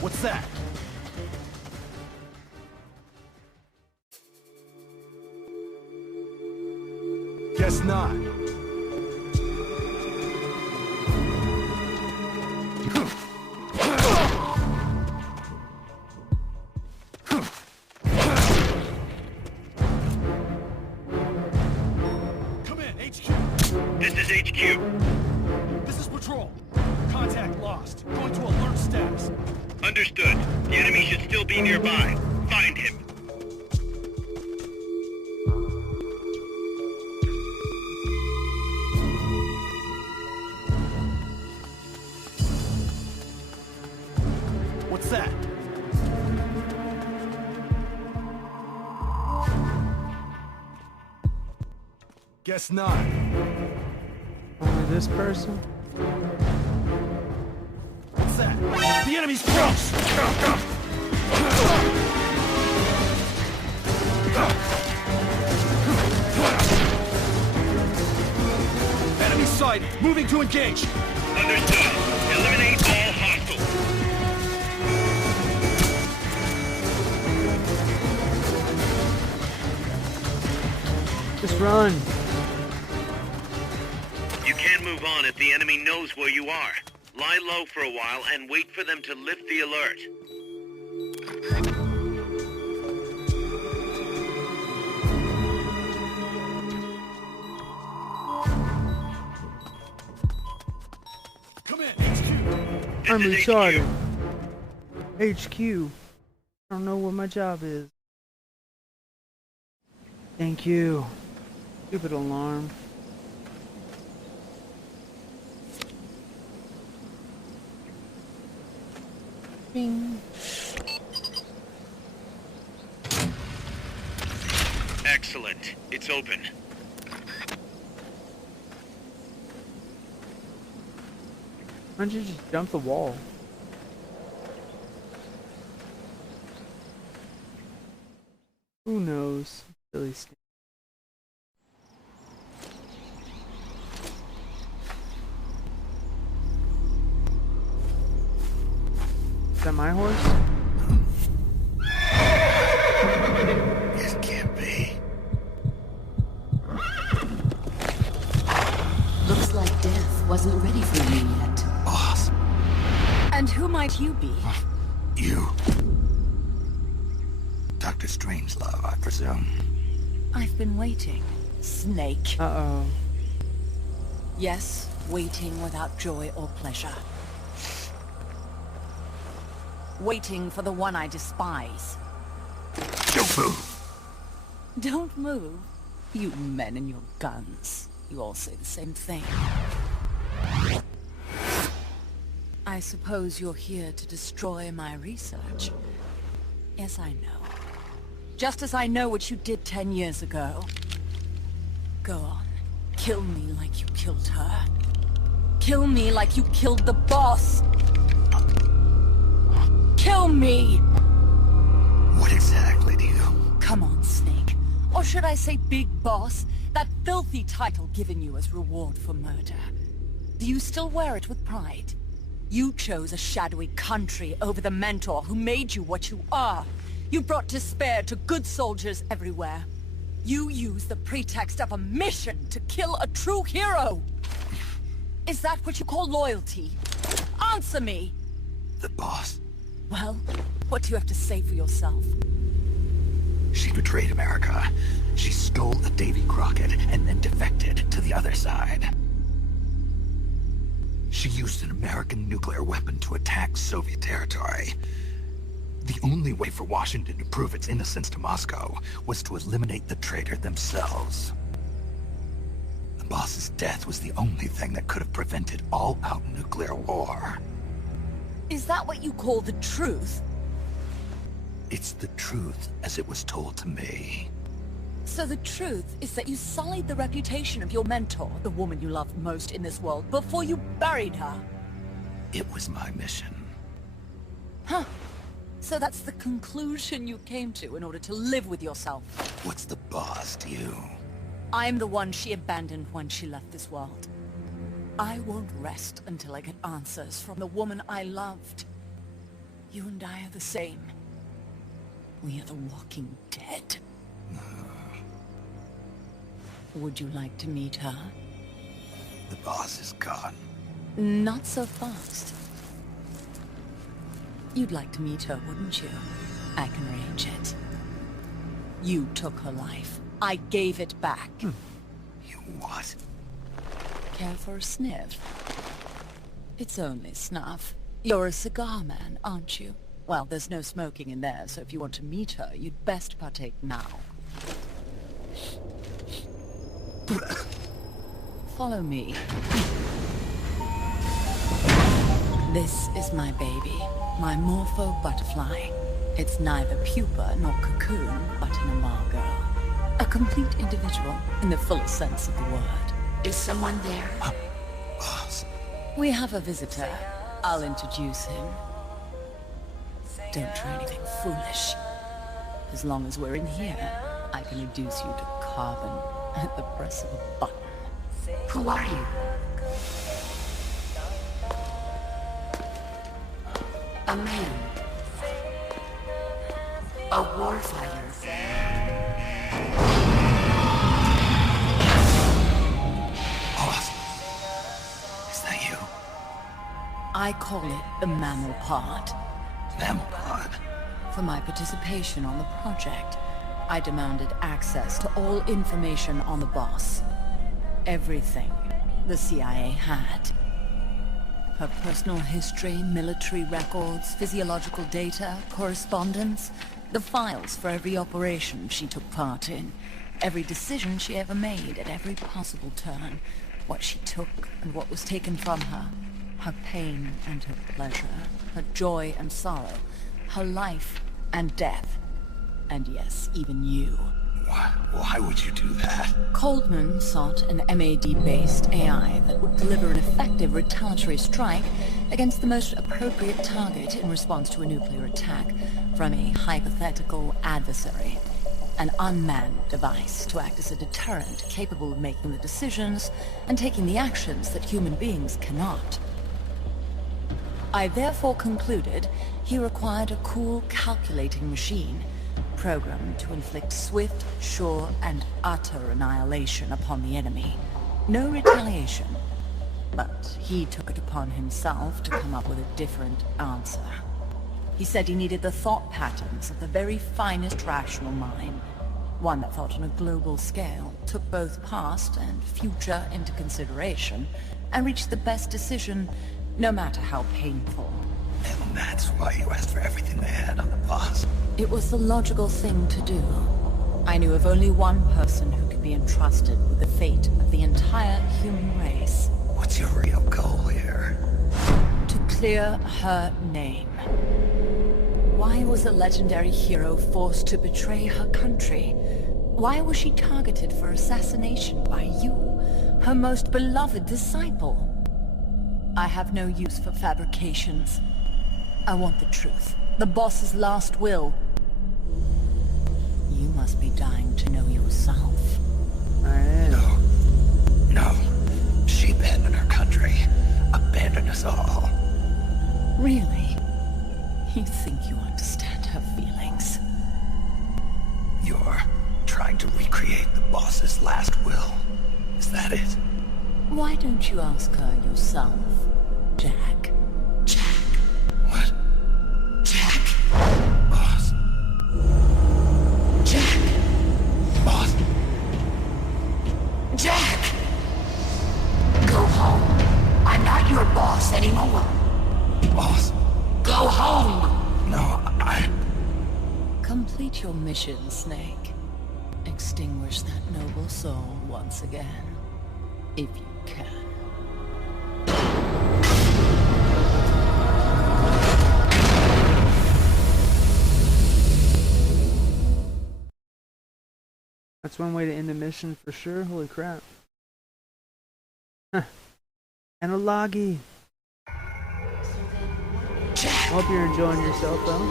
What's that? Guess not. Come in, HQ. This is HQ. This is Patrol. Contact lost. Going to alert status. Understood. The enemy should still be nearby. Find him. What's that? Guess not. Only this person? What's that? The enemy's close! Enemy sighted! Moving to engage! Understood. Eliminate all hostiles. Just run. You can't move on if the enemy knows where you are. Lie low for a while and wait for them to lift the alert. Come in, HQ! I'm This is retarded. HQ. I don't know what my job is. Thank you. Stupid alarm. Bing. Excellent. It's open. Why don't you just jump the wall? Who knows? Silly Snake. Is that my horse? It can't be. Looks like death wasn't ready for you yet. Boss, And who might you be? you. Dr. Strangelove, I presume. I've been waiting. Snake. Uh-oh. Yes, waiting without joy or pleasure. Waiting for the one I despise. Don't move. Don't move. You men and your guns. You all say the same thing. I suppose you're here to destroy my research. Yes, I know. Just as I know what you did 10 years ago. Go on. Kill me like you killed her. Kill me like you killed the boss. Kill me! What exactly do you... Come on, Snake. Or should I say Big Boss? That filthy title given you as reward for murder. Do you still wear it with pride? You chose a shadowy country over the mentor who made you what you are. You brought despair to good soldiers everywhere. You used the pretext of a mission to kill a true hero. Is that what you call loyalty? Answer me! The boss. Well, what do you have to say for yourself? She betrayed America. She stole a Davy Crockett and then defected to the other side. She used an American nuclear weapon to attack Soviet territory. The only way for Washington to prove its innocence to Moscow was to eliminate the traitor themselves. The boss's death was the only thing that could have prevented all-out nuclear war. Is that what you call the truth? It's the truth as it was told to me. So the truth is that you sullied the reputation of your mentor, the woman you loved most in this world, before you buried her. It was my mission. Huh. So that's the conclusion you came to in order to live with yourself. What's the boss to you? I'm the one she abandoned when she left this world. I won't rest until I get answers from the woman I loved. You and I are the same. We are the walking dead. Would you like to meet her? The boss is gone. Not so fast. You'd like to meet her, wouldn't you? I can arrange it. You took her life. I gave it back. You what? Care for a sniff? It's only snuff. You're a cigar man, aren't you? Well, there's no smoking in there, so if you want to meet her, you'd best partake now. Follow me. This is my baby, my morpho butterfly. It's neither pupa nor cocoon, but an amalgam. A complete individual, in the fullest sense of the word. Is someone there? Boss. We have a visitor. I'll introduce him. Don't try anything foolish. As long as we're in here, I can reduce you to carbon at the press of a button. Who are you? A man. A warfighter. Boss. Is that you? I call it the mammal pod. Mammal pod? For my participation on the project, I demanded access to all information on the boss. Everything the CIA had. Her personal history, military records, physiological data, correspondence, the files for every operation she took part in, every decision she ever made at every possible turn, what she took and what was taken from her. Her pain and her pleasure, her joy and sorrow, her life and death. And yes, even you. Why would you do that? Coldman sought an MAD-based AI that would deliver an effective retaliatory strike against the most appropriate target in response to a nuclear attack from a hypothetical adversary. An unmanned device to act as a deterrent capable of making the decisions and taking the actions that human beings cannot. I therefore concluded he required a cool, calculating machine, programmed to inflict swift, sure, and utter annihilation upon the enemy. No retaliation, but he took it upon himself to come up with a different answer. He said he needed the thought patterns of the very finest rational mind, one that thought on a global scale, took both past and future into consideration, and reached the best decision, no matter how painful. And that's why you asked for everything they had on the boss. It was the logical thing to do. I knew of only one person who could be entrusted with the fate of the entire human race. What's your real goal here? To clear her name. Why was a legendary hero forced to betray her country? Why was she targeted for assassination by you, her most beloved disciple? I have no use for fabrications. I want the truth. The boss's last will. You must be dying to know yourself. I am. No. She abandoned her country. Abandoned us all. Really? You think you understand her feelings? You're trying to recreate the boss's last will. Is that it? Why don't you ask her yourself, Jack? Jack? What? Jack? Boss? Jack? Boss? Jack! Go home. I'm not your boss anymore. Boss? Go home! No, Complete your mission, Snake. Extinguish that noble soul once again, if you can. That's one way to end a mission for sure. Holy crap. Huh. And a loggy. I hope you're enjoying yourself though.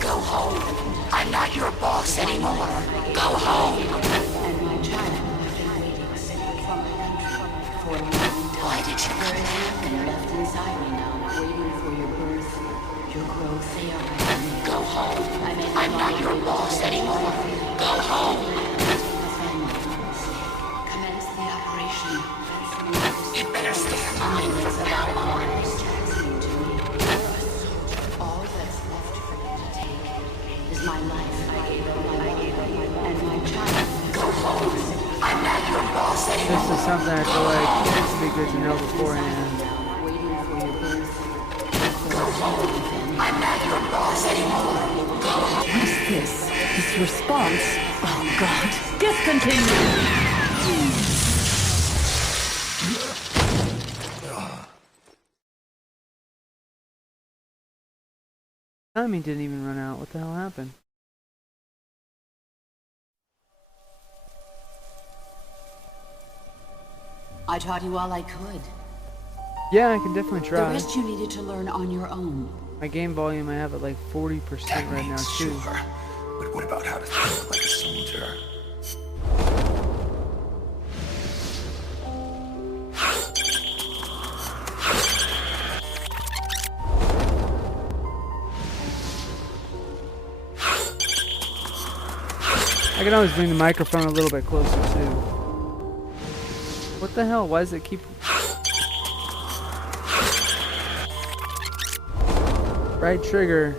Go home. I'm not your boss anymore. Go home. Why did you come back? Left inside me now, waiting for your birth, your growth. They are ready. Go home. I'm not your boss anymore. Go home. Commence the operation. You better stay alive from now on. All that's left for you to take is my life. I gave up my life and my child. Go home. I'm not your boss anymore. This is something I feel like it's be good to know beforehand. Waiting for your birth. Go home. I'm not your boss anymore. Go home. What's this? This response? Oh God. Discontinue! Timing didn't even run out. What the hell happened? I taught you all I could. Yeah, I can definitely The try. rest you needed to learn on your own. My game volume I have at like 40% right now too. Sure. But what about how to think like a soldier? I can always bring the microphone a little bit closer too. What the hell? Why does it keep... Right trigger.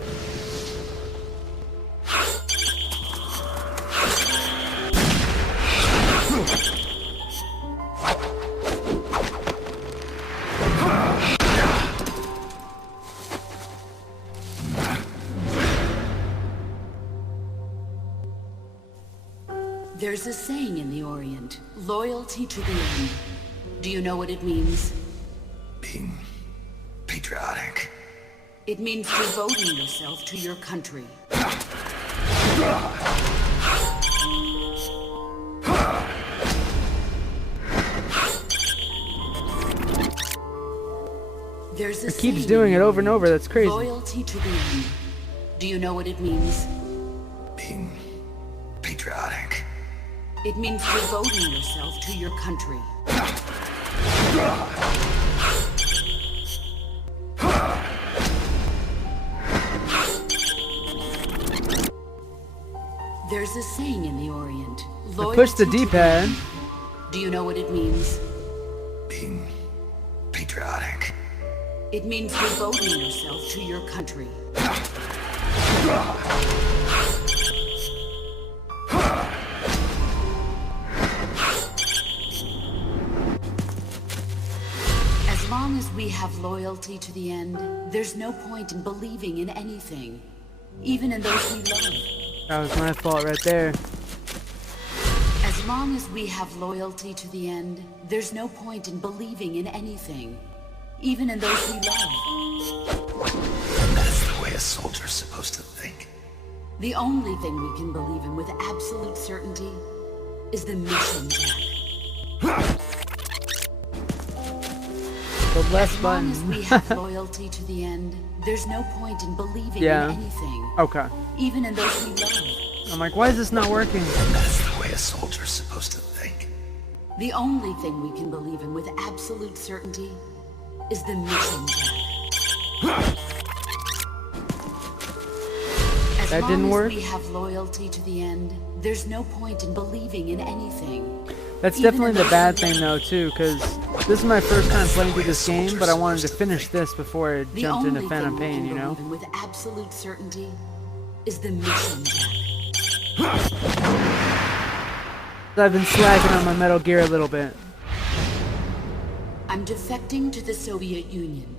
There's a saying in the Orient, loyalty to the end. Do you know what it means? Being patriotic. It means devoting yourself to your country. There's a It keeps saying doing in it the over and over. Orient, That's crazy. loyalty to the end. Do you know what it means? Being patriotic. It means devoting yourself to your country. There's a saying in the Orient. I push the loyalty to D-pad. end. Do you know what it means? Being patriotic. It means devoting yourself to your country. As long as we have loyalty to the end, there's no point in believing in anything, even in those we love. That was my fault right there. As long as we have loyalty to the end, there's no point in believing in anything, even in those we love. And that's the way a soldier's supposed to think. The only thing we can believe in with absolute certainty is the mission, Jack. The left As long button. as we have loyalty to the end, there's no point in believing Yeah. in anything, Okay. even in those we love. I'm like, why is this not working? And that's the way a soldier's supposed to think. The only thing we can believe in with absolute certainty is the mission, Jack. As That long didn't as work? we have loyalty to the end, there's no point in believing in anything. That's even definitely in the those bad we thing love. though too, because this is my first time playing through this game, but I wanted to finish this before I The jumped only into Phantom thing we Pain, can you know? believe in with absolute certainty is the mission, Jack. So I've been slacking on my Metal Gear a little bit. I'm defecting to the Soviet Union.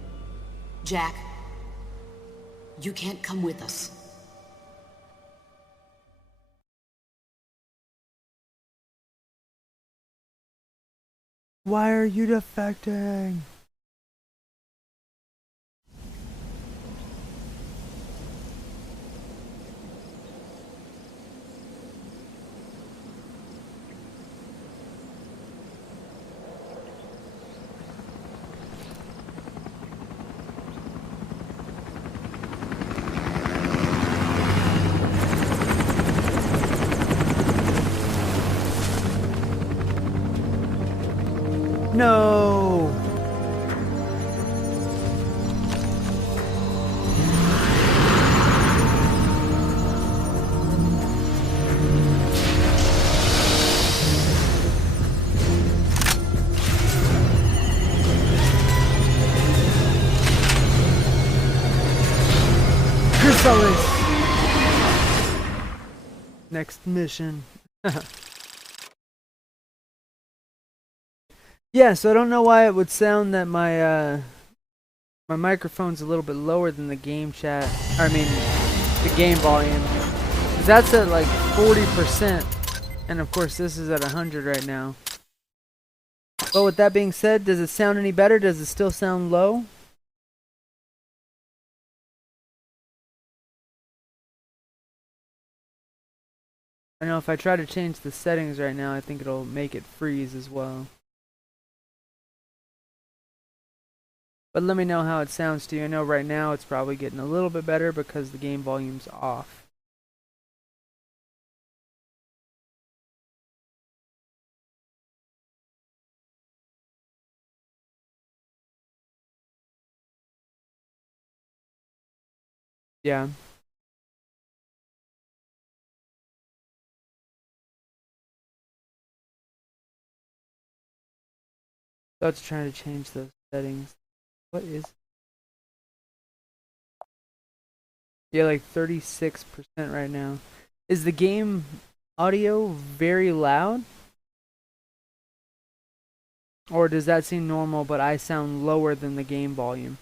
Jack, you can't come with us. Why are you defecting? No! Chrysalis! Next mission. Yeah, so I don't know why it would sound that my my microphone's a little bit lower than the game chat. I mean, the game volume. 'Cause that's at like 40%, and of course this is at 100 right now. But with that being said, does it sound any better? Does it still sound low? I know if I try to change the settings right now, I think it'll make it freeze as well. But let me know how it sounds to you. I know right now it's probably getting a little bit better because the game volume's off. Yeah. Let's try to change those settings. What is? Yeah, like 36% right now. Is the game audio very loud? Or does that seem normal, but I sound lower than the game volume?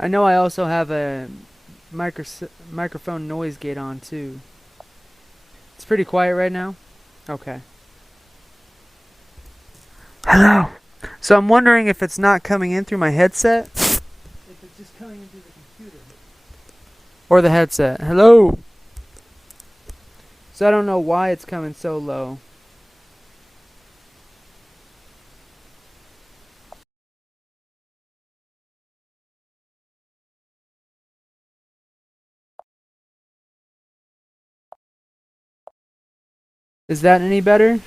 I know I also have a microphone noise gate on too. It's pretty quiet right now. Okay. Hello. So I'm wondering if it's not coming in through my headset. If it's just coming in through the computer. Or the headset. Hello. So I don't know why it's coming so low. Is that any better?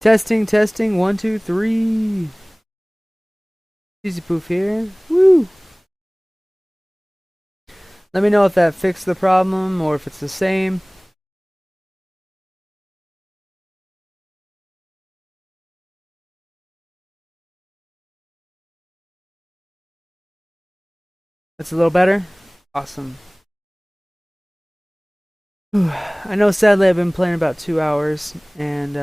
Testing, testing, 1, 2, 3. Chesypoof here. Woo! Let me know if that fixed the problem or if it's the same. That's a little better? Awesome. I know sadly I've been playing about 2 hours and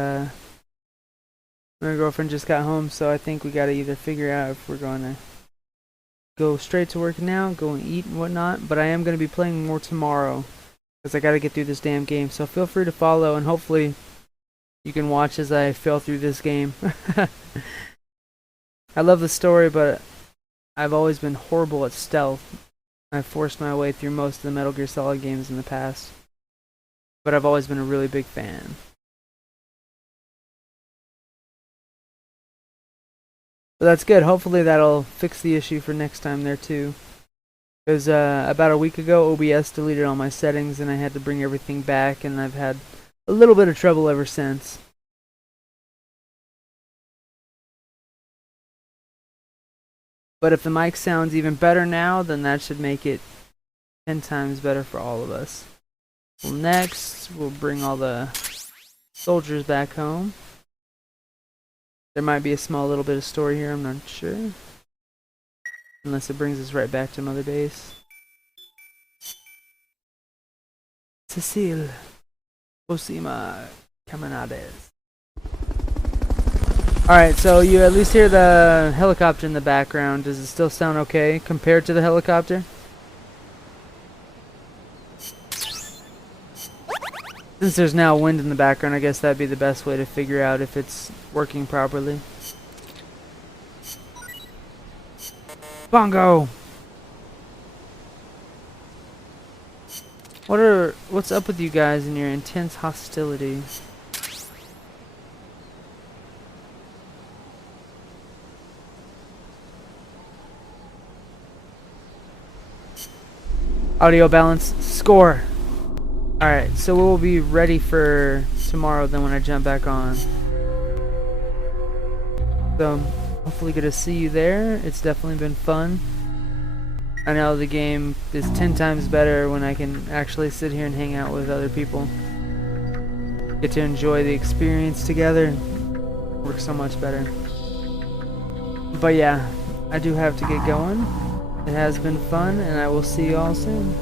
my girlfriend just got home, so I think we gotta either figure out if we're gonna go straight to work now, go and eat and whatnot, but I am gonna be playing more tomorrow because I gotta get through this damn game, so feel free to follow and hopefully you can watch as I fail through this game. I love the story, but I've always been horrible at stealth. I've forced my way through most of the Metal Gear Solid games in the past, but I've always been a really big fan. But that's good. Hopefully that'll fix the issue for next time there too. Because about a week ago OBS deleted all my settings and I had to bring everything back, and I've had a little bit of trouble ever since. But if the mic sounds even better now, then that should make it 10 times better for all of us. Well, next, we'll bring all the soldiers back home. There might be a small little bit of story here, I'm not sure. Unless it brings us right back to Mother Base. Cecile. Osima. Caminades. Alright, so you at least hear the helicopter in the background. Does it still sound okay compared to the helicopter? Since there's now wind in the background, I guess that'd be the best way to figure out if it's working properly. Bongo! What's up with you guys and your intense hostility? Audio balance, score! Alright, so we'll be ready for tomorrow then when I jump back on. So, hopefully get to see you there. It's definitely been fun. I know the game is 10 times better when I can actually sit here and hang out with other people. Get to enjoy the experience together. Works so much better. But yeah, I do have to get going. It has been fun, and I will see you all soon.